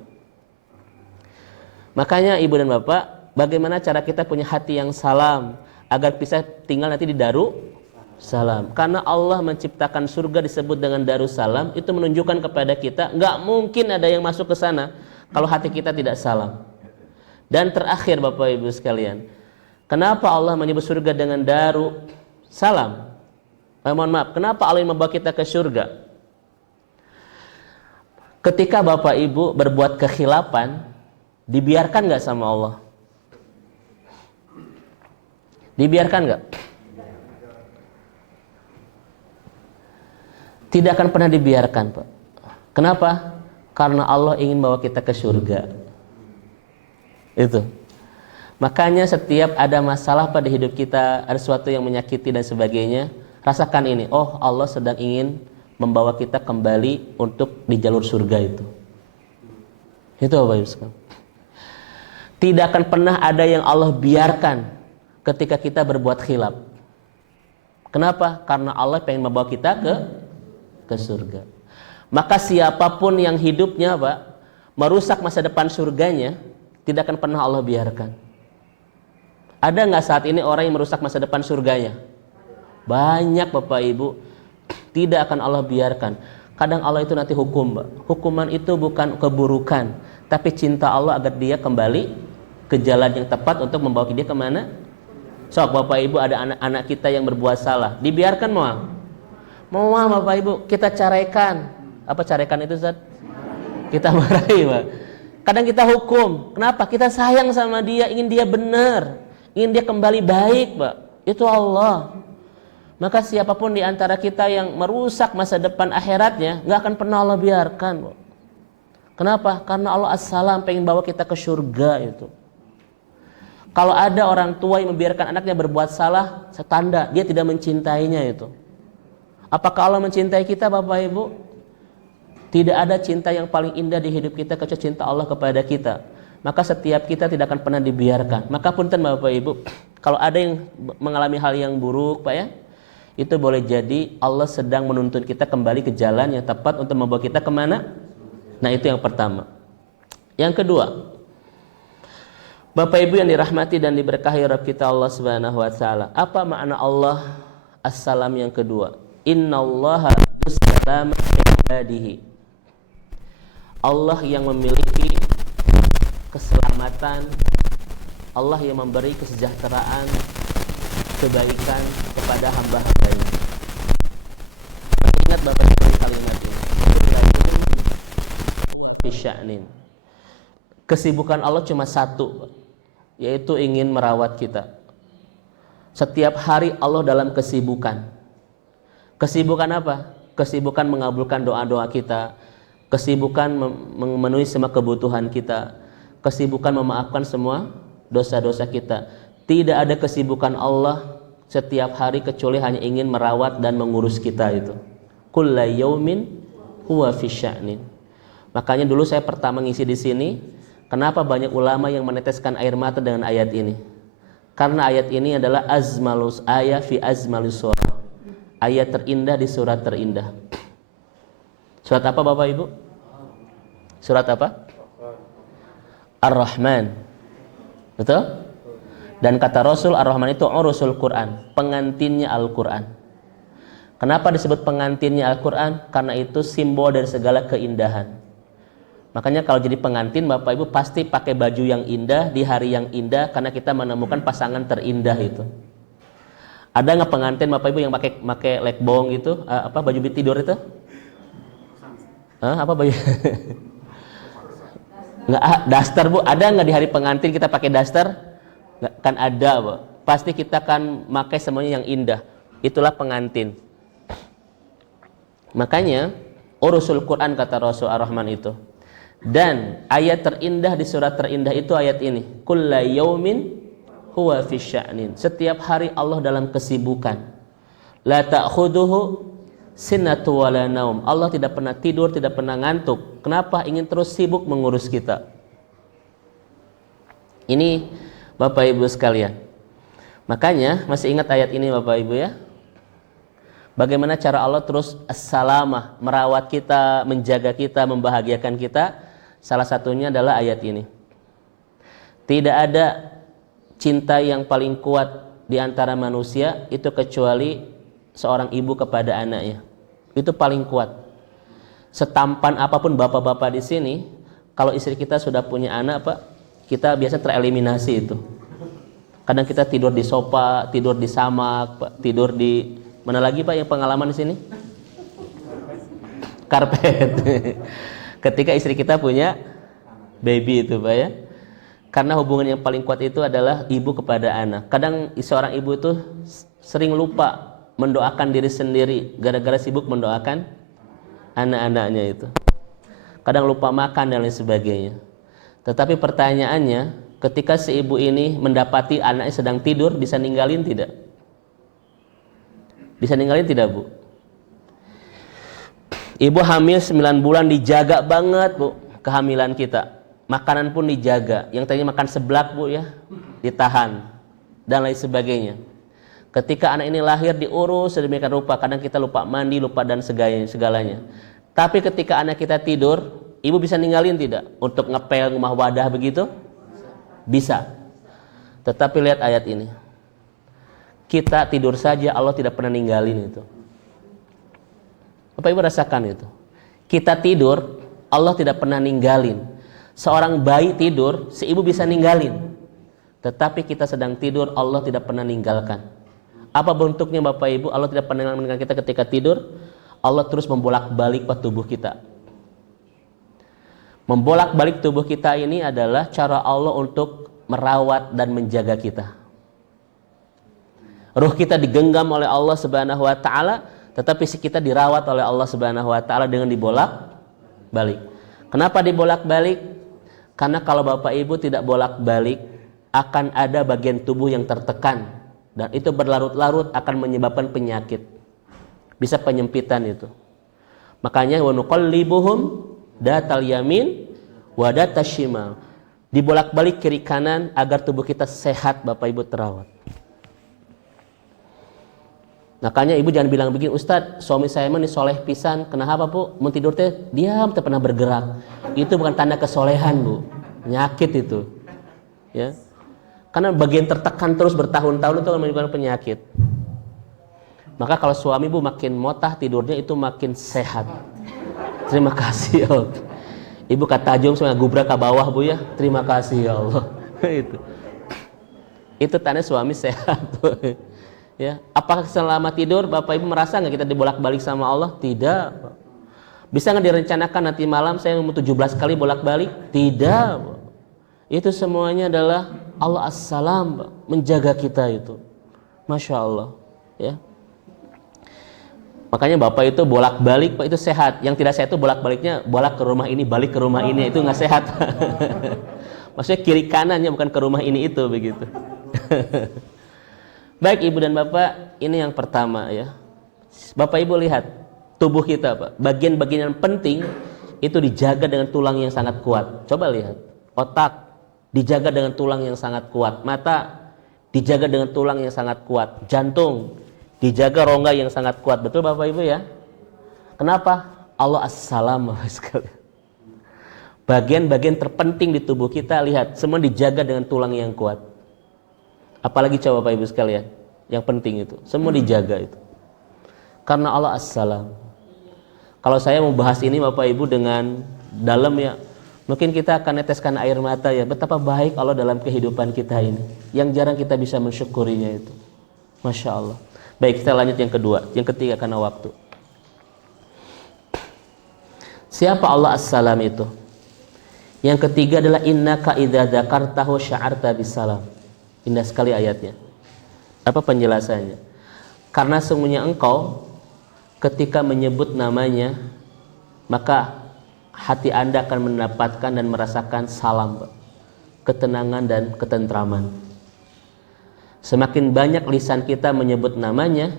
Makanya Ibu dan Bapak, bagaimana cara kita punya hati yang salam agar bisa tinggal nanti di Darussalam. Karena Allah menciptakan surga disebut dengan Darussalam, itu menunjukkan kepada kita nggak mungkin ada yang masuk ke sana kalau hati kita tidak salam. Dan terakhir Bapak Ibu sekalian, kenapa Allah menyebut surga dengan Darussalam? Mohon maaf, kenapa Allah membawa kita ke surga? Ketika Bapak Ibu berbuat kekhilafan, dibiarkan nggak sama Allah? Dibiarkan nggak? Tidak akan pernah dibiarkan Pak. Kenapa? Karena Allah ingin bawa kita ke surga. Itu. Makanya setiap ada masalah pada hidup kita, ada sesuatu yang menyakiti dan sebagainya, rasakan ini. Oh, Allah sedang ingin membawa kita kembali untuk di jalur surga itu. Itu Bapak Ibu sekalian. Tidak akan pernah ada yang Allah biarkan ketika kita berbuat khilaf. Kenapa? Karena Allah pengen membawa kita ke surga. Maka siapapun yang hidupnya merusak masa depan surganya, tidak akan pernah Allah biarkan. Ada nggak saat ini orang yang merusak masa depan surganya? Banyak Bapak Ibu. Tidak akan Allah biarkan. Kadang Allah itu nanti hukum, hukuman itu bukan keburukan, tapi cinta Allah agar dia kembali ke jalan yang tepat untuk membawa dia kemana? Sok Bapak Ibu, ada anak-anak kita yang berbuat salah, dibiarkan mau Bapak Ibu, kita ceraikan. Apa ceraikan itu Ustaz? Kita marahi Pak. Kadang kita hukum, kenapa? Kita sayang sama dia, ingin dia benar, ingin dia kembali baik Pak. Itu Allah. Maka siapapun di antara kita yang merusak masa depan akhiratnya, gak akan pernah Allah biarkan Pak. Kenapa? Karena Allah as-salam pengen bawa kita ke surga itu. Kalau ada orang tua yang membiarkan anaknya berbuat salah, tanda dia tidak mencintainya itu. Apakah Allah mencintai kita Bapak Ibu? Tidak ada cinta yang paling indah di hidup kita kecuali cinta Allah kepada kita. Maka setiap kita tidak akan pernah dibiarkan. Maka punten Bapak Ibu, kalau ada yang mengalami hal yang buruk Pak ya, itu boleh jadi Allah sedang menuntun kita kembali ke jalan yang tepat untuk membawa kita kemana? Nah itu yang pertama. Yang kedua, Bapak Ibu yang dirahmati dan diberkahi Rabb kita Allah Subhanahu wa taala. Apa makna Allah as-salam yang kedua? Innallaha bis-salama ibadihi. Allah yang memiliki keselamatan, Allah yang memberi kesejahteraan, kebaikan kepada hamba-hambanya. Ingat Bapak Ibu kalimat ini. Wa fi sya'nin. Kesibukan Allah cuma satu, yaitu ingin merawat kita. Setiap hari Allah dalam kesibukan. Kesibukan apa? Kesibukan mengabulkan doa-doa kita, kesibukan memenuhi semua kebutuhan kita, kesibukan memaafkan semua dosa-dosa kita. Tidak ada kesibukan Allah setiap hari kecuali hanya ingin merawat dan mengurus kita itu. Kulla yaumin huwa fi sya'nin. Makanya dulu saya pertama ngisi di sini, kenapa banyak ulama yang meneteskan air mata dengan ayat ini? Karena ayat ini adalah azmalus ayat fi azmalus surah. Ayat terindah di surat terindah. Surat apa Bapak Ibu? Surat apa? Ar-Rahman. Betul? Dan kata Rasul, Ar-Rahman itu urusul Quran, pengantinnya Al-Quran. Kenapa disebut pengantinnya Al-Quran? Karena itu simbol dari segala keindahan. Makanya kalau jadi pengantin Bapak Ibu pasti pakai baju yang indah di hari yang indah, karena kita menemukan pasangan terindah itu. Ada nggak pengantin Bapak Ibu yang pakai lekbong gitu, apa baju tidur itu? Apa baju? Nggak, daster Bu, ada nggak di hari pengantin kita pakai daster? Nggak, kan ada Bu. Pasti kita kan pakai semuanya yang indah. Itulah pengantin. Makanya urusul Quran kata Rasul Ar-Rahman itu. Dan ayat terindah di surat terindah itu ayat ini. Kulla yaumin huwa fi sya'nin. Setiap hari Allah dalam kesibukan. La ta'khuduhu sinatu wala naum. Allah tidak pernah tidur, tidak pernah ngantuk. Kenapa? Ingin terus sibuk mengurus kita. Ini Bapak Ibu sekalian. Makanya masih ingat ayat ini Bapak Ibu ya? Bagaimana cara Allah terus as-salamah, merawat kita, menjaga kita, membahagiakan kita? Salah satunya adalah ayat ini. Tidak ada cinta yang paling kuat di antara manusia itu kecuali seorang ibu kepada anaknya. Itu paling kuat. Setampan apapun bapak-bapak di sini, kalau istri kita sudah punya anak, Pak, kita biasa tereliminasi itu. Kadang kita tidur di sofa, tidur di samak, Pak, tidur di mana lagi Pak yang pengalaman di sini? Karpet. Ketika istri kita punya baby itu Pak ya. Karena hubungan yang paling kuat itu adalah ibu kepada anak. Kadang seorang ibu itu sering lupa mendoakan diri sendiri gara-gara sibuk mendoakan anak-anaknya itu. Kadang lupa makan dan lain sebagainya. Tetapi pertanyaannya, ketika si ibu ini mendapati anaknya sedang tidur, bisa ninggalin tidak? Bisa ninggalin tidak, Bu? Ibu hamil 9 bulan dijaga banget, Bu, kehamilan kita. Makanan pun dijaga. Yang tadinya makan seblak, Bu, ya, ditahan dan lain sebagainya. Ketika anak ini lahir diurus sedemikian rupa, kadang kita lupa mandi, lupa dan segalanya. Tapi ketika anak kita tidur, ibu bisa ninggalin tidak untuk ngepel rumah wadah begitu? Bisa. Tetapi lihat ayat ini. Kita tidur saja Allah tidak pernah ninggalin itu. Apa ibu rasakan itu? Kita tidur, Allah tidak pernah ninggalin. Seorang bayi tidur, si ibu bisa ninggalin. Tetapi kita sedang tidur, Allah tidak pernah ninggalkan. Apa bentuknya Bapak Ibu? Allah tidak pernah meninggalkan kita ketika tidur. Allah terus membolak-balik tubuh kita. Membolak-balik tubuh kita ini adalah cara Allah untuk merawat dan menjaga kita. Ruh kita digenggam oleh Allah Subhanahu wa taala, tetapi si kita dirawat oleh Allah Subhanahu wa taala dengan dibolak-balik. Kenapa dibolak-balik? Karena kalau Bapak Ibu tidak bolak-balik, akan ada bagian tubuh yang tertekan dan itu berlarut-larut akan menyebabkan penyakit. Bisa penyempitan itu. Makanya wa nuqallibuhum datal yamin wa datas shimal. Dibolak-balik kiri kanan agar tubuh kita sehat, Bapak Ibu, terawat. Makanya ibu jangan bilang begini, Ustadz, suami saya ini soleh pisan, kenapa Bu? Mau tidur teh diam, tak pernah bergerak. Itu bukan tanda kesolehan, Bu. Penyakit itu. Ya. Karena bagian tertekan terus bertahun-tahun itu menyebabkan penyakit. Maka kalau suami Bu makin motah tidurnya itu makin sehat. Terima kasih ya Allah. Ibu kata Jung sama gubrak ke bawah Bu ya. Terima kasih ya Allah. Itu tanda suami sehat. Ya, apakah selama tidur Bapak Ibu merasa nggak kita dibolak-balik sama Allah? Tidak. Bisa nggak direncanakan nanti malam saya mau 17 kali bolak-balik? Tidak. Itu semuanya adalah Allah As-Salam menjaga kita itu. Masya Allah. Ya. Makanya Bapak itu bolak-balik Pak itu sehat. Yang tidak sehat itu bolak-baliknya bolak ke rumah ini, balik ke rumah ini, itu nggak sehat. Maksudnya kiri kanannya bukan ke rumah ini itu begitu. Baik Ibu dan Bapak, ini yang pertama ya. Bapak Ibu lihat tubuh kita Pak, bagian-bagian yang penting itu dijaga dengan tulang yang sangat kuat. Coba lihat, otak dijaga dengan tulang yang sangat kuat, mata dijaga dengan tulang yang sangat kuat, jantung dijaga rongga yang sangat kuat. Betul Bapak Ibu ya? Kenapa? Allah As-Salam sekali. Bagian-bagian terpenting di tubuh kita lihat semua dijaga dengan tulang yang kuat. Apalagi coba Bapak Ibu sekalian, yang penting itu semua dijaga itu. Karena Allah As-Salam. Kalau saya mau bahas ini Bapak Ibu dengan dalam ya, mungkin kita akan neteskan air mata ya. Betapa baik Allah dalam kehidupan kita ini, yang jarang kita bisa mensyukurinya itu. Masya Allah. Baik, kita lanjut yang kedua, yang ketiga karena waktu. Siapa Allah As-Salam itu? Yang ketiga adalah innaka idza dzakartahu sya'arta bisalam. Indah sekali ayatnya. Apa penjelasannya? Karena sungguhnya engkau ketika menyebut namanya, maka hati Anda akan mendapatkan dan merasakan salam, ketenangan dan ketentraman. Semakin banyak lisan kita menyebut namanya,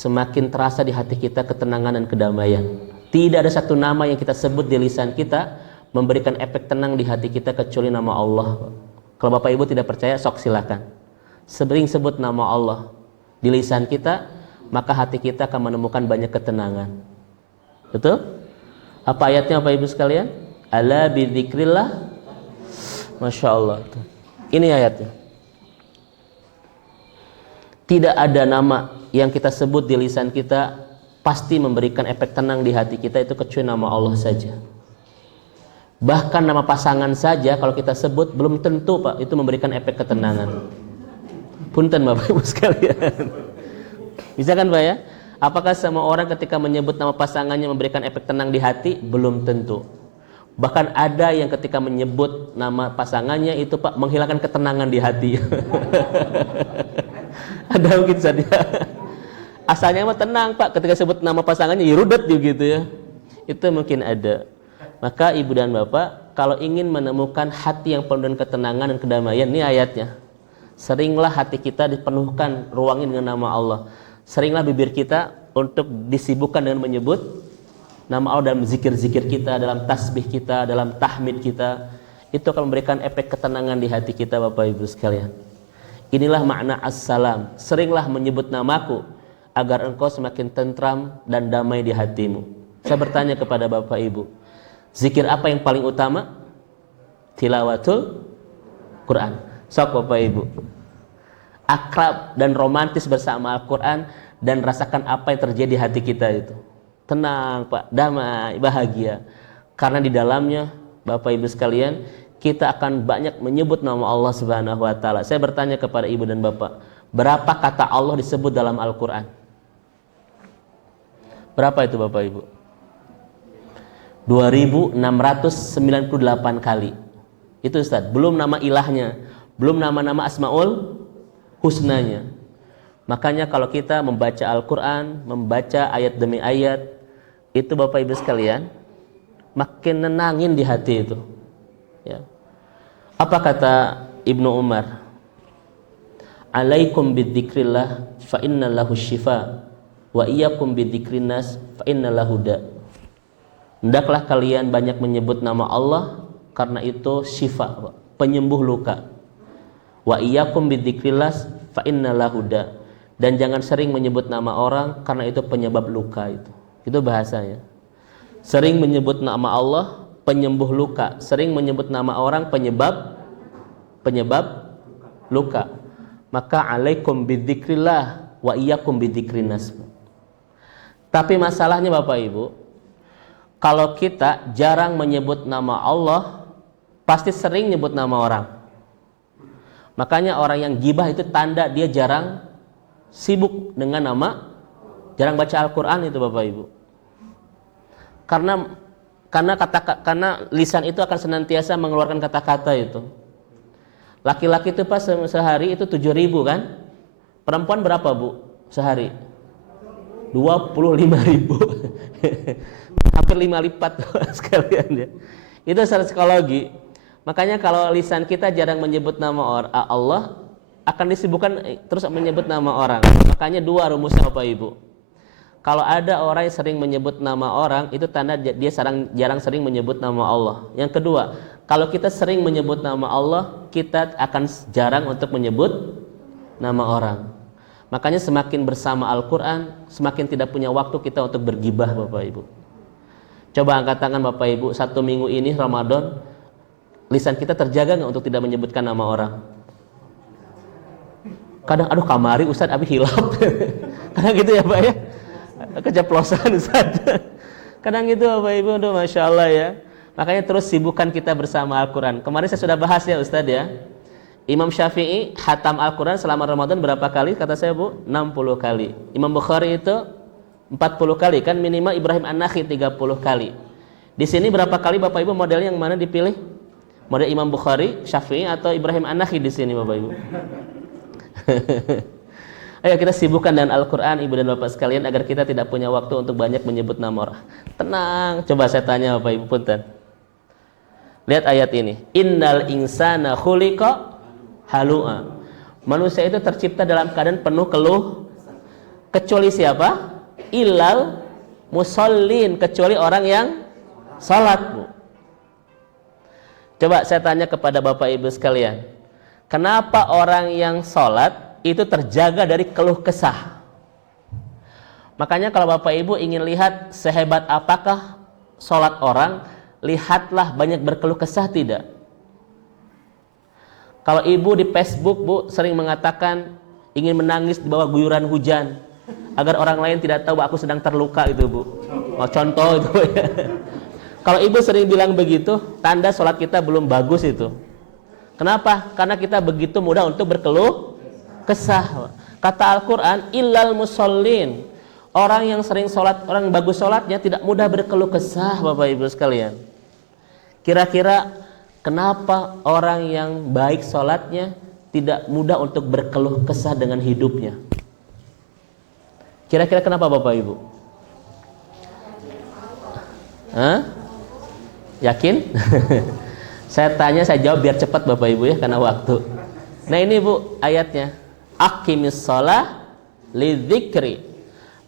semakin terasa di hati kita ketenangan dan kedamaian. Tidak ada satu nama yang kita sebut di lisan kita memberikan efek tenang di hati kita kecuali nama Allah. Kalau Bapak Ibu tidak percaya, sok silakan. Sering sebut nama Allah di lisan kita, maka hati kita akan menemukan banyak ketenangan. Betul? Apa ayatnya Bapak Ibu sekalian? Ala bidzikrillah. Masya Allah. Ini ayatnya. Tidak ada nama yang kita sebut di lisan kita pasti memberikan efek tenang di hati kita itu kecuali nama Allah saja. Bahkan nama pasangan saja kalau kita sebut belum tentu Pak itu memberikan efek ketenangan. Punten Bapak Ibu sekalian. Bisa kan Pak ya? Apakah semua orang ketika menyebut nama pasangannya memberikan efek tenang di hati? Belum tentu. Bahkan ada yang ketika menyebut nama pasangannya itu Pak menghilangkan ketenangan di hati. Ada mungkin saja. Asalnya mah tenang Pak, ketika sebut nama pasangannya ya rudet gitu ya. Itu mungkin ada. Maka ibu dan bapak, kalau ingin menemukan hati yang penuh dengan ketenangan dan kedamaian, ini ayatnya. Seringlah hati kita dipenuhkan, ruangin dengan nama Allah. Seringlah bibir kita untuk disibukkan dengan menyebut nama Allah dalam zikir-zikir kita, dalam tasbih kita, dalam tahmid kita. Itu akan memberikan efek ketenangan di hati kita, Bapak Ibu sekalian. Inilah makna as-salam. Seringlah menyebut namaku agar engkau semakin tentram dan damai di hatimu. Saya bertanya kepada Bapak Ibu, zikir apa yang paling utama? Tilawatul Quran. Sok Bapak Ibu, akrab dan romantis bersama Al-Quran dan rasakan apa yang terjadi di hati kita itu. Tenang Pak, damai, bahagia. Karena di dalamnya Bapak Ibu sekalian, kita akan banyak menyebut nama Allah Subhanahu wa taala. Saya bertanya kepada Ibu dan Bapak, berapa kata Allah disebut dalam Al-Quran? Berapa itu Bapak Ibu? 2698 kali. Itu Ustaz, belum nama ilahnya, belum nama-nama asmaul husnanya. Makanya kalau kita membaca Al-Quran, membaca ayat demi ayat, itu Bapak Ibu sekalian, makin nenangin di hati itu. Ya. Apa kata Ibnu Umar? Alaikum bidzikrillah fa inna lahu syifa wa iyyakum bidzikrinnas fa inna lahu da. Hendaklah kalian banyak menyebut nama Allah karena itu syifa, penyembuh luka. Wa iyyakum bidzikrillah fa inna lahu da. Dan jangan sering menyebut nama orang karena itu penyebab luka itu. Itu bahasanya. Sering menyebut nama Allah penyembuh luka, sering menyebut nama orang penyebab luka. Maka alaikum bidzikrillah wa iyyakum bidzikrinnas. Tapi masalahnya Bapak Ibu, kalau kita jarang menyebut nama Allah, pasti sering nyebut nama orang. Makanya orang yang gibah itu tanda dia jarang sibuk dengan nama, jarang baca Al-Quran itu Bapak Ibu. Karena lisan itu akan senantiasa mengeluarkan kata-kata itu. Laki-laki itu pas sehari itu 7.000 kan? Perempuan berapa Bu sehari? 25.000. Hampir 5 lipat sekalian ya. Itu secara psikologi. Makanya kalau lisan kita jarang menyebut nama Allah, akan disibukkan terus menyebut nama orang. Makanya 2 rumus Bapak Ibu. Kalau ada orang yang sering menyebut nama orang, itu tanda dia jarang sering menyebut nama Allah. Yang kedua, kalau kita sering menyebut nama Allah, kita akan jarang untuk menyebut nama orang. Makanya semakin bersama Al-Quran, semakin tidak punya waktu kita untuk bergibah Bapak Ibu. Coba angkat tangan Bapak Ibu, 1 minggu ini Ramadan, lisan kita terjaga nggak untuk tidak menyebutkan nama orang? Kadang, aduh kamari Ustaz abi hilap. Kadang gitu ya Pak ya, keceplosan Ustaz. Kadang gitu Bapak Ibu, aduh Masya Allah ya. Makanya terus sibukkan kita bersama Al-Quran. Kemarin saya sudah bahas ya Ustaz ya, Imam Syafi'i hatam Al-Quran selama Ramadan berapa kali? Kata saya Bu, 60 kali. Imam Bukhari itu 40 kali, kan minimal Ibrahim An-Nakhi 30 kali. Di sini berapa kali Bapak Ibu modelnya yang mana dipilih? Model Imam Bukhari, Syafi'i atau Ibrahim An-Nakhi di sini Bapak Ibu? Ayo kita sibukkan dengan Al-Quran Ibu dan Bapak sekalian agar kita tidak punya waktu untuk banyak menyebut nama orang. Tenang, coba saya tanya Bapak Ibu punten. Lihat ayat ini. Innal insana khuliqa halu'a. Manusia itu tercipta dalam keadaan penuh keluh. Kecuali siapa? Illal musallin, kecuali orang yang salat, Bu. Coba saya tanya kepada Bapak Ibu sekalian, kenapa orang yang salat itu terjaga dari keluh kesah? Makanya kalau Bapak Ibu ingin lihat sehebat apakah salat orang, lihatlah banyak berkeluh kesah tidak. Kalau Ibu di Facebook Bu sering mengatakan ingin menangis di bawah guyuran hujan agar orang lain tidak tahu aku sedang terluka itu Bu. Oh, contoh itu ya. Kalau Ibu sering bilang begitu, tanda sholat kita belum bagus itu. Kenapa? Karena kita begitu mudah untuk berkeluh kesah. Kata Al-Quran, illal musallin. Orang yang sering sholat, orang yang bagus sholatnya tidak mudah berkeluh kesah Bapak Ibu sekalian. Kira-kira kenapa orang yang baik sholatnya tidak mudah untuk berkeluh kesah dengan hidupnya? Kira-kira kenapa Bapak Ibu? Hah? Yakin? Saya tanya, saya jawab biar cepat Bapak Ibu ya, karena waktu. Nah ini Bu ayatnya. Aqimis shalah lidzikri.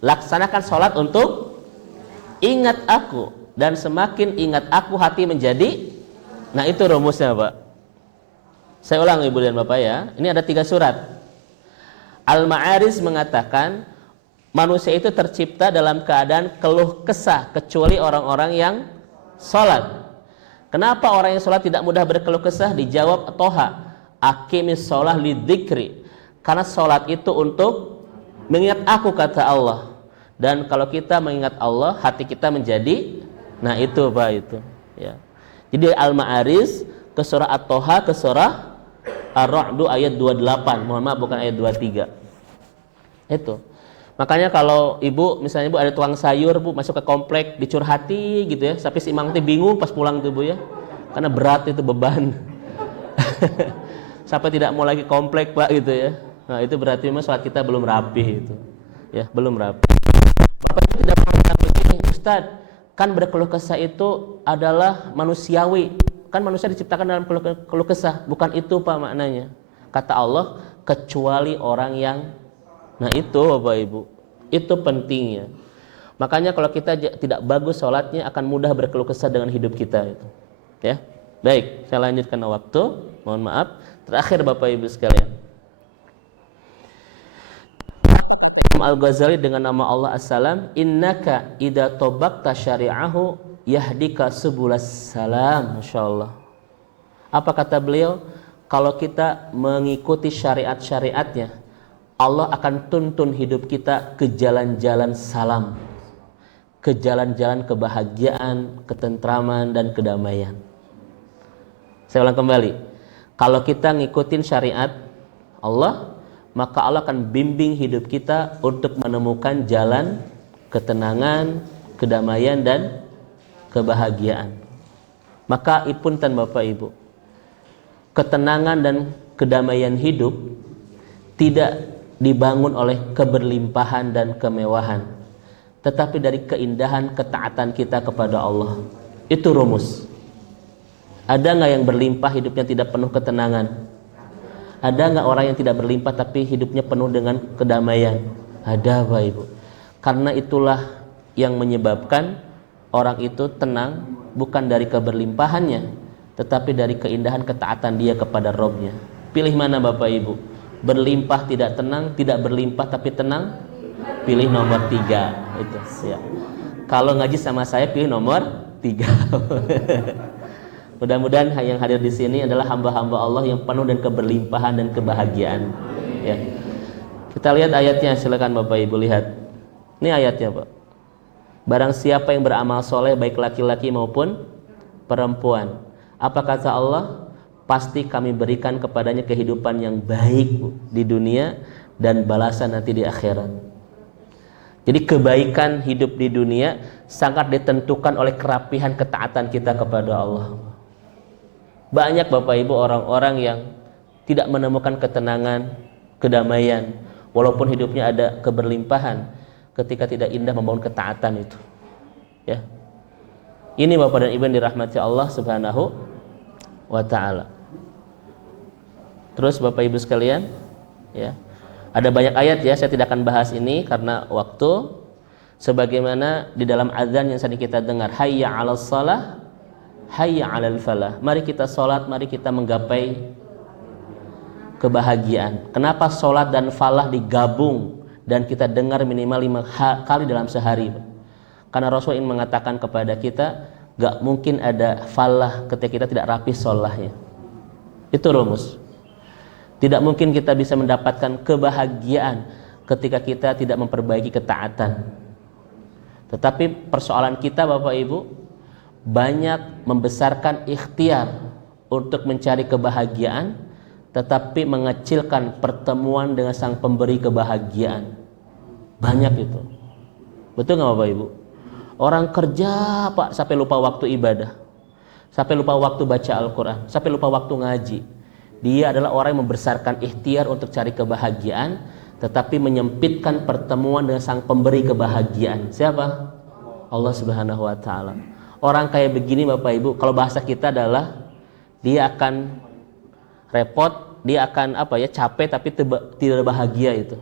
Laksanakan sholat untuk ingat aku, dan semakin ingat aku hati menjadi. Nah itu rumusnya Pak. Saya ulang Ibu dan Bapak ya. Ini ada 3 surat. Al-Ma'arij mengatakan manusia itu tercipta dalam keadaan keluh kesah kecuali orang-orang yang sholat. Kenapa orang yang sholat tidak mudah berkeluh kesah? Dijawab Toha, aqimis sholah lidzikri. Karena sholat itu untuk mengingat aku, kata Allah. Dan kalau kita mengingat Allah, hati kita menjadi. Nah itu Pak itu ya. Jadi Al-Ma'arij ke surah At-Toha, ke surah Ar-Ra'd ayat 28. Mohon maaf, bukan ayat 23. Itu. Makanya kalau Ibu, misalnya Ibu ada tukang sayur Bu, masuk ke komplek, dicurhati gitu ya, sampai si Imang teh bingung pas pulang tuh Bu ya. Karena berat itu beban. Sampai tidak mau lagi komplek Pak gitu ya. Nah itu berarti memang sholat kita belum rapi itu. Ya, belum rapi. Ustaz, kan berkeluh kesah itu adalah manusiawi. Kan manusia diciptakan dalam keluh kesah. Bukan itu Pak maknanya. Kata Allah, kecuali orang yang. Nah itu Bapak Ibu, itu pentingnya. Makanya kalau kita tidak bagus sholatnya, akan mudah berkeluh kesah dengan hidup kita. Ya, baik, saya lanjutkan waktu. Mohon maaf. Terakhir Bapak Ibu sekalian. Apa kata Imam Al-Ghazali dengan nama Allah As-Salam? Innaka idza tabaqta syari'ahu yahdika subulas salam. Masya Allah. Apa kata beliau? Kalau kita mengikuti syariat-syariatnya, Allah akan tuntun hidup kita ke jalan-jalan salam, ke jalan-jalan kebahagiaan, ketentraman, dan kedamaian. Saya ulang kembali. Kalau kita ngikutin syariat Allah, maka Allah akan bimbing hidup kita untuk menemukan jalan ketenangan, kedamaian, dan kebahagiaan. Maka ipunten Bapak Ibu, ketenangan dan kedamaian hidup tidak dibangun oleh keberlimpahan dan kemewahan, tetapi dari keindahan ketaatan kita kepada Allah. Itu rumus. Ada nggak yang berlimpah hidupnya tidak penuh ketenangan? Ada nggak orang yang tidak berlimpah tapi hidupnya penuh dengan kedamaian? Ada Bapak Ibu. Karena itulah yang menyebabkan orang itu tenang bukan dari keberlimpahannya, tetapi dari keindahan ketaatan dia kepada Rabb-Nya. Pilih mana Bapak Ibu? Berlimpah tidak tenang, tidak berlimpah tapi tenang? Pilih nomor 3. Itu ya. Kalau ngaji sama saya pilih nomor 3. Mudah-mudahan yang hadir di sini adalah hamba-hamba Allah yang penuh dengan keberlimpahan dan kebahagiaan. Ya. Kita lihat ayatnya, silakan Bapak Ibu lihat. Ini ayatnya Pak. Barang siapa yang beramal soleh baik laki-laki maupun perempuan, apa kata Allah? Pasti kami berikan kepadanya kehidupan yang baik di dunia dan balasan nanti di akhirat. Jadi kebaikan hidup di dunia sangat ditentukan oleh kerapihan ketaatan kita kepada Allah. Banyak Bapak Ibu orang-orang yang tidak menemukan ketenangan, kedamaian, walaupun hidupnya ada keberlimpahan, ketika tidak indah membangun ketaatan itu. Ya. Ini Bapak dan Ibu yang dirahmati Allah Subhanahu wa ta'ala. Terus Bapak Ibu sekalian, ya, ada banyak ayat ya, saya tidak akan bahas ini karena waktu. Sebagaimana di dalam azan yang tadi kita dengar, hayya 'alas shalah, hayya 'alal falah. Mari kita sholat, mari kita menggapai kebahagiaan. Kenapa sholat dan falah digabung dan kita dengar minimal 5 kali dalam sehari? Karena Rasul ingin mengatakan kepada kita, gak mungkin ada falah ketika kita tidak rapi sholahnya. Itu rumus. Tidak mungkin kita bisa mendapatkan kebahagiaan ketika kita tidak memperbaiki ketaatan. Tetapi persoalan kita Bapak Ibu, banyak membesarkan ikhtiar untuk mencari kebahagiaan, tetapi mengecilkan pertemuan dengan sang pemberi kebahagiaan. Banyak itu. Betul gak Bapak Ibu? Orang kerja Pak sampai lupa waktu ibadah, sampai lupa waktu baca Al-Quran, sampai lupa waktu ngaji. Dia adalah orang yang membesarkan ikhtiar untuk cari kebahagiaan, tetapi menyempitkan pertemuan dengan sang pemberi kebahagiaan. Siapa? Allah Subhanahu wa ta'ala. Orang kayak begini Bapak Ibu, kalau bahasa kita adalah dia akan repot, dia akan capek tapi tidak bahagia itu.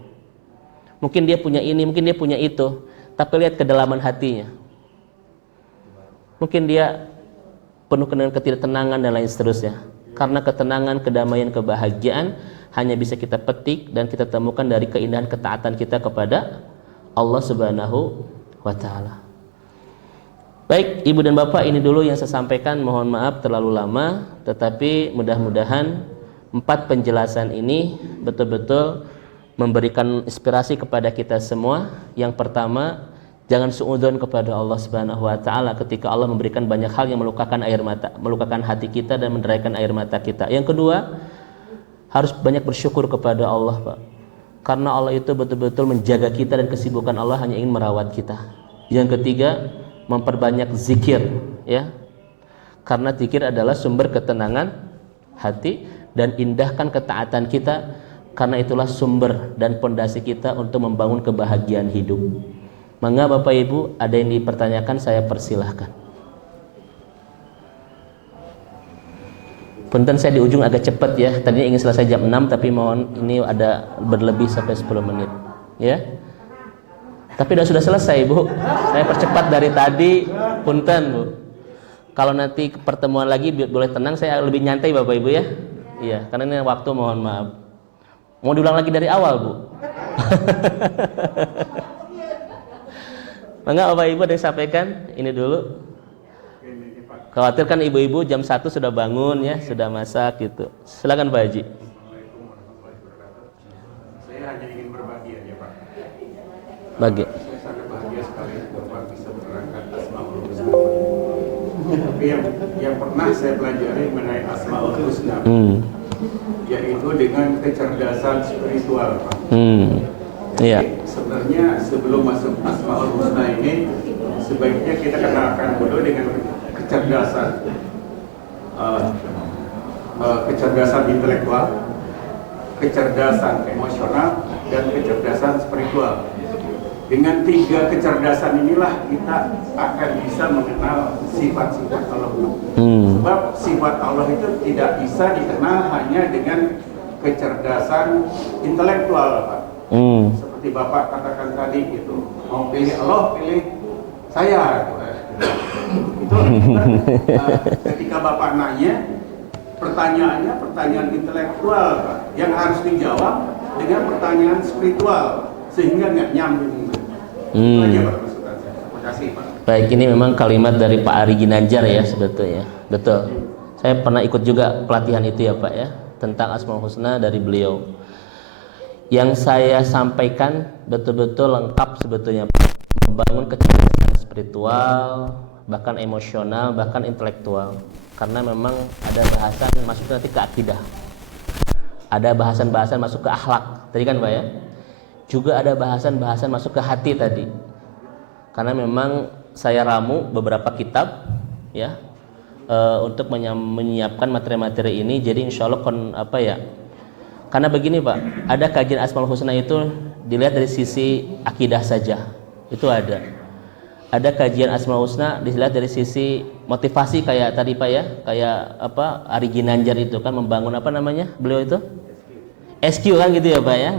Mungkin dia punya ini, mungkin dia punya itu, tapi lihat kedalaman hatinya. Mungkin dia penuh dengan ketidaktenangan dan lain seterusnya. Karena ketenangan, kedamaian, kebahagiaan hanya bisa kita petik dan kita temukan dari keindahan ketaatan kita kepada Allah Subhanahu wa taala. Baik, Ibu dan Bapak, ini dulu yang saya sampaikan. Mohon maaf terlalu lama, tetapi mudah-mudahan 4 penjelasan ini betul-betul memberikan inspirasi kepada kita semua. Yang pertama, jangan suudzon kepada Allah Subhanahu wa taala ketika Allah memberikan banyak hal yang melukakan air mata, melukakan hati kita dan menderaikan air mata kita. Yang kedua, harus banyak bersyukur kepada Allah, Pak. Karena Allah itu betul-betul menjaga kita dan kesibukan Allah hanya ingin merawat kita. Yang ketiga, memperbanyak zikir, ya. Karena zikir adalah sumber ketenangan hati, dan indahkan ketaatan kita, karena itulah sumber dan pondasi kita untuk membangun kebahagiaan hidup. Mangga Bapak Ibu, ada yang dipertanyakan, saya persilahkan. Punten saya di ujung agak cepat ya. Tadinya ingin selesai jam 6, tapi mohon ini ada berlebih sampai 10 menit. Ya. Tapi sudah selesai, Bu. Saya percepat dari tadi. Punten, Bu. Kalau nanti pertemuan lagi boleh tenang, saya lebih nyantai Bapak Ibu ya. Iya, karena ini waktu, mohon maaf. Mau diulang lagi dari awal, Bu? Mangga Bapak Ibu ada yang sampaikan? Ini dulu. Khawatir kan ibu-ibu jam 1 sudah bangun ya, sudah masak gitu. Silakan Pak Haji. Saya hanya ingin berbagi aja Pak. Bagi. Saya sangat bahagia sekali Bapak bisa menerangkan Asmaul Husna. Tapi yang pernah saya pelajari mengenai Asmaul Husna, yaitu dengan kecerdasan spiritual Pak. Iya. Sebenarnya sebelum masuk Asmaul Husna ini, sebaiknya kita kenalkan dulu dengan kecerdasan kecerdasan intelektual, kecerdasan emosional, dan kecerdasan spiritual. Dengan 3 kecerdasan inilah kita akan bisa mengenal sifat-sifat Allah. Sebab sifat Allah itu tidak bisa dikenal hanya dengan kecerdasan intelektual, Pak. Seperti Bapak katakan tadi itu, mau pilih Allah, pilih saya. Ketika Bapak nanya, pertanyaannya pertanyaan intelektual, Pak, yang harus dijawab dengan pertanyaan spiritual, sehingga nggak nyambung. Aja, Pak. Terima kasih, Pak. Baik, ini memang kalimat dari Pak Ari Ginanjar ya sebetulnya. Betul. Saya pernah ikut juga pelatihan itu ya Pak ya, tentang Asmaul Husna dari beliau. Yang saya sampaikan betul-betul lengkap sebetulnya Pak, untuk membangun kecerdasan spiritual, bahkan emosional, bahkan intelektual. Karena memang ada bahasan masuk nanti ke akidah, ada bahasan-bahasan masuk ke akhlak tadi kan Pak ya, juga ada bahasan-bahasan masuk ke hati tadi. Karena memang saya ramu beberapa kitab ya, untuk menyiapkan materi-materi ini. Jadi insya Allah karena begini Pak, ada kajian Asmaul Husna itu dilihat dari sisi akidah saja, itu ada kajian Asmaul Husna dilihat dari sisi motivasi, kayak tadi Pak ya, kayak Ari Ginanjar itu kan membangun beliau itu SQ kan gitu ya Pak ya.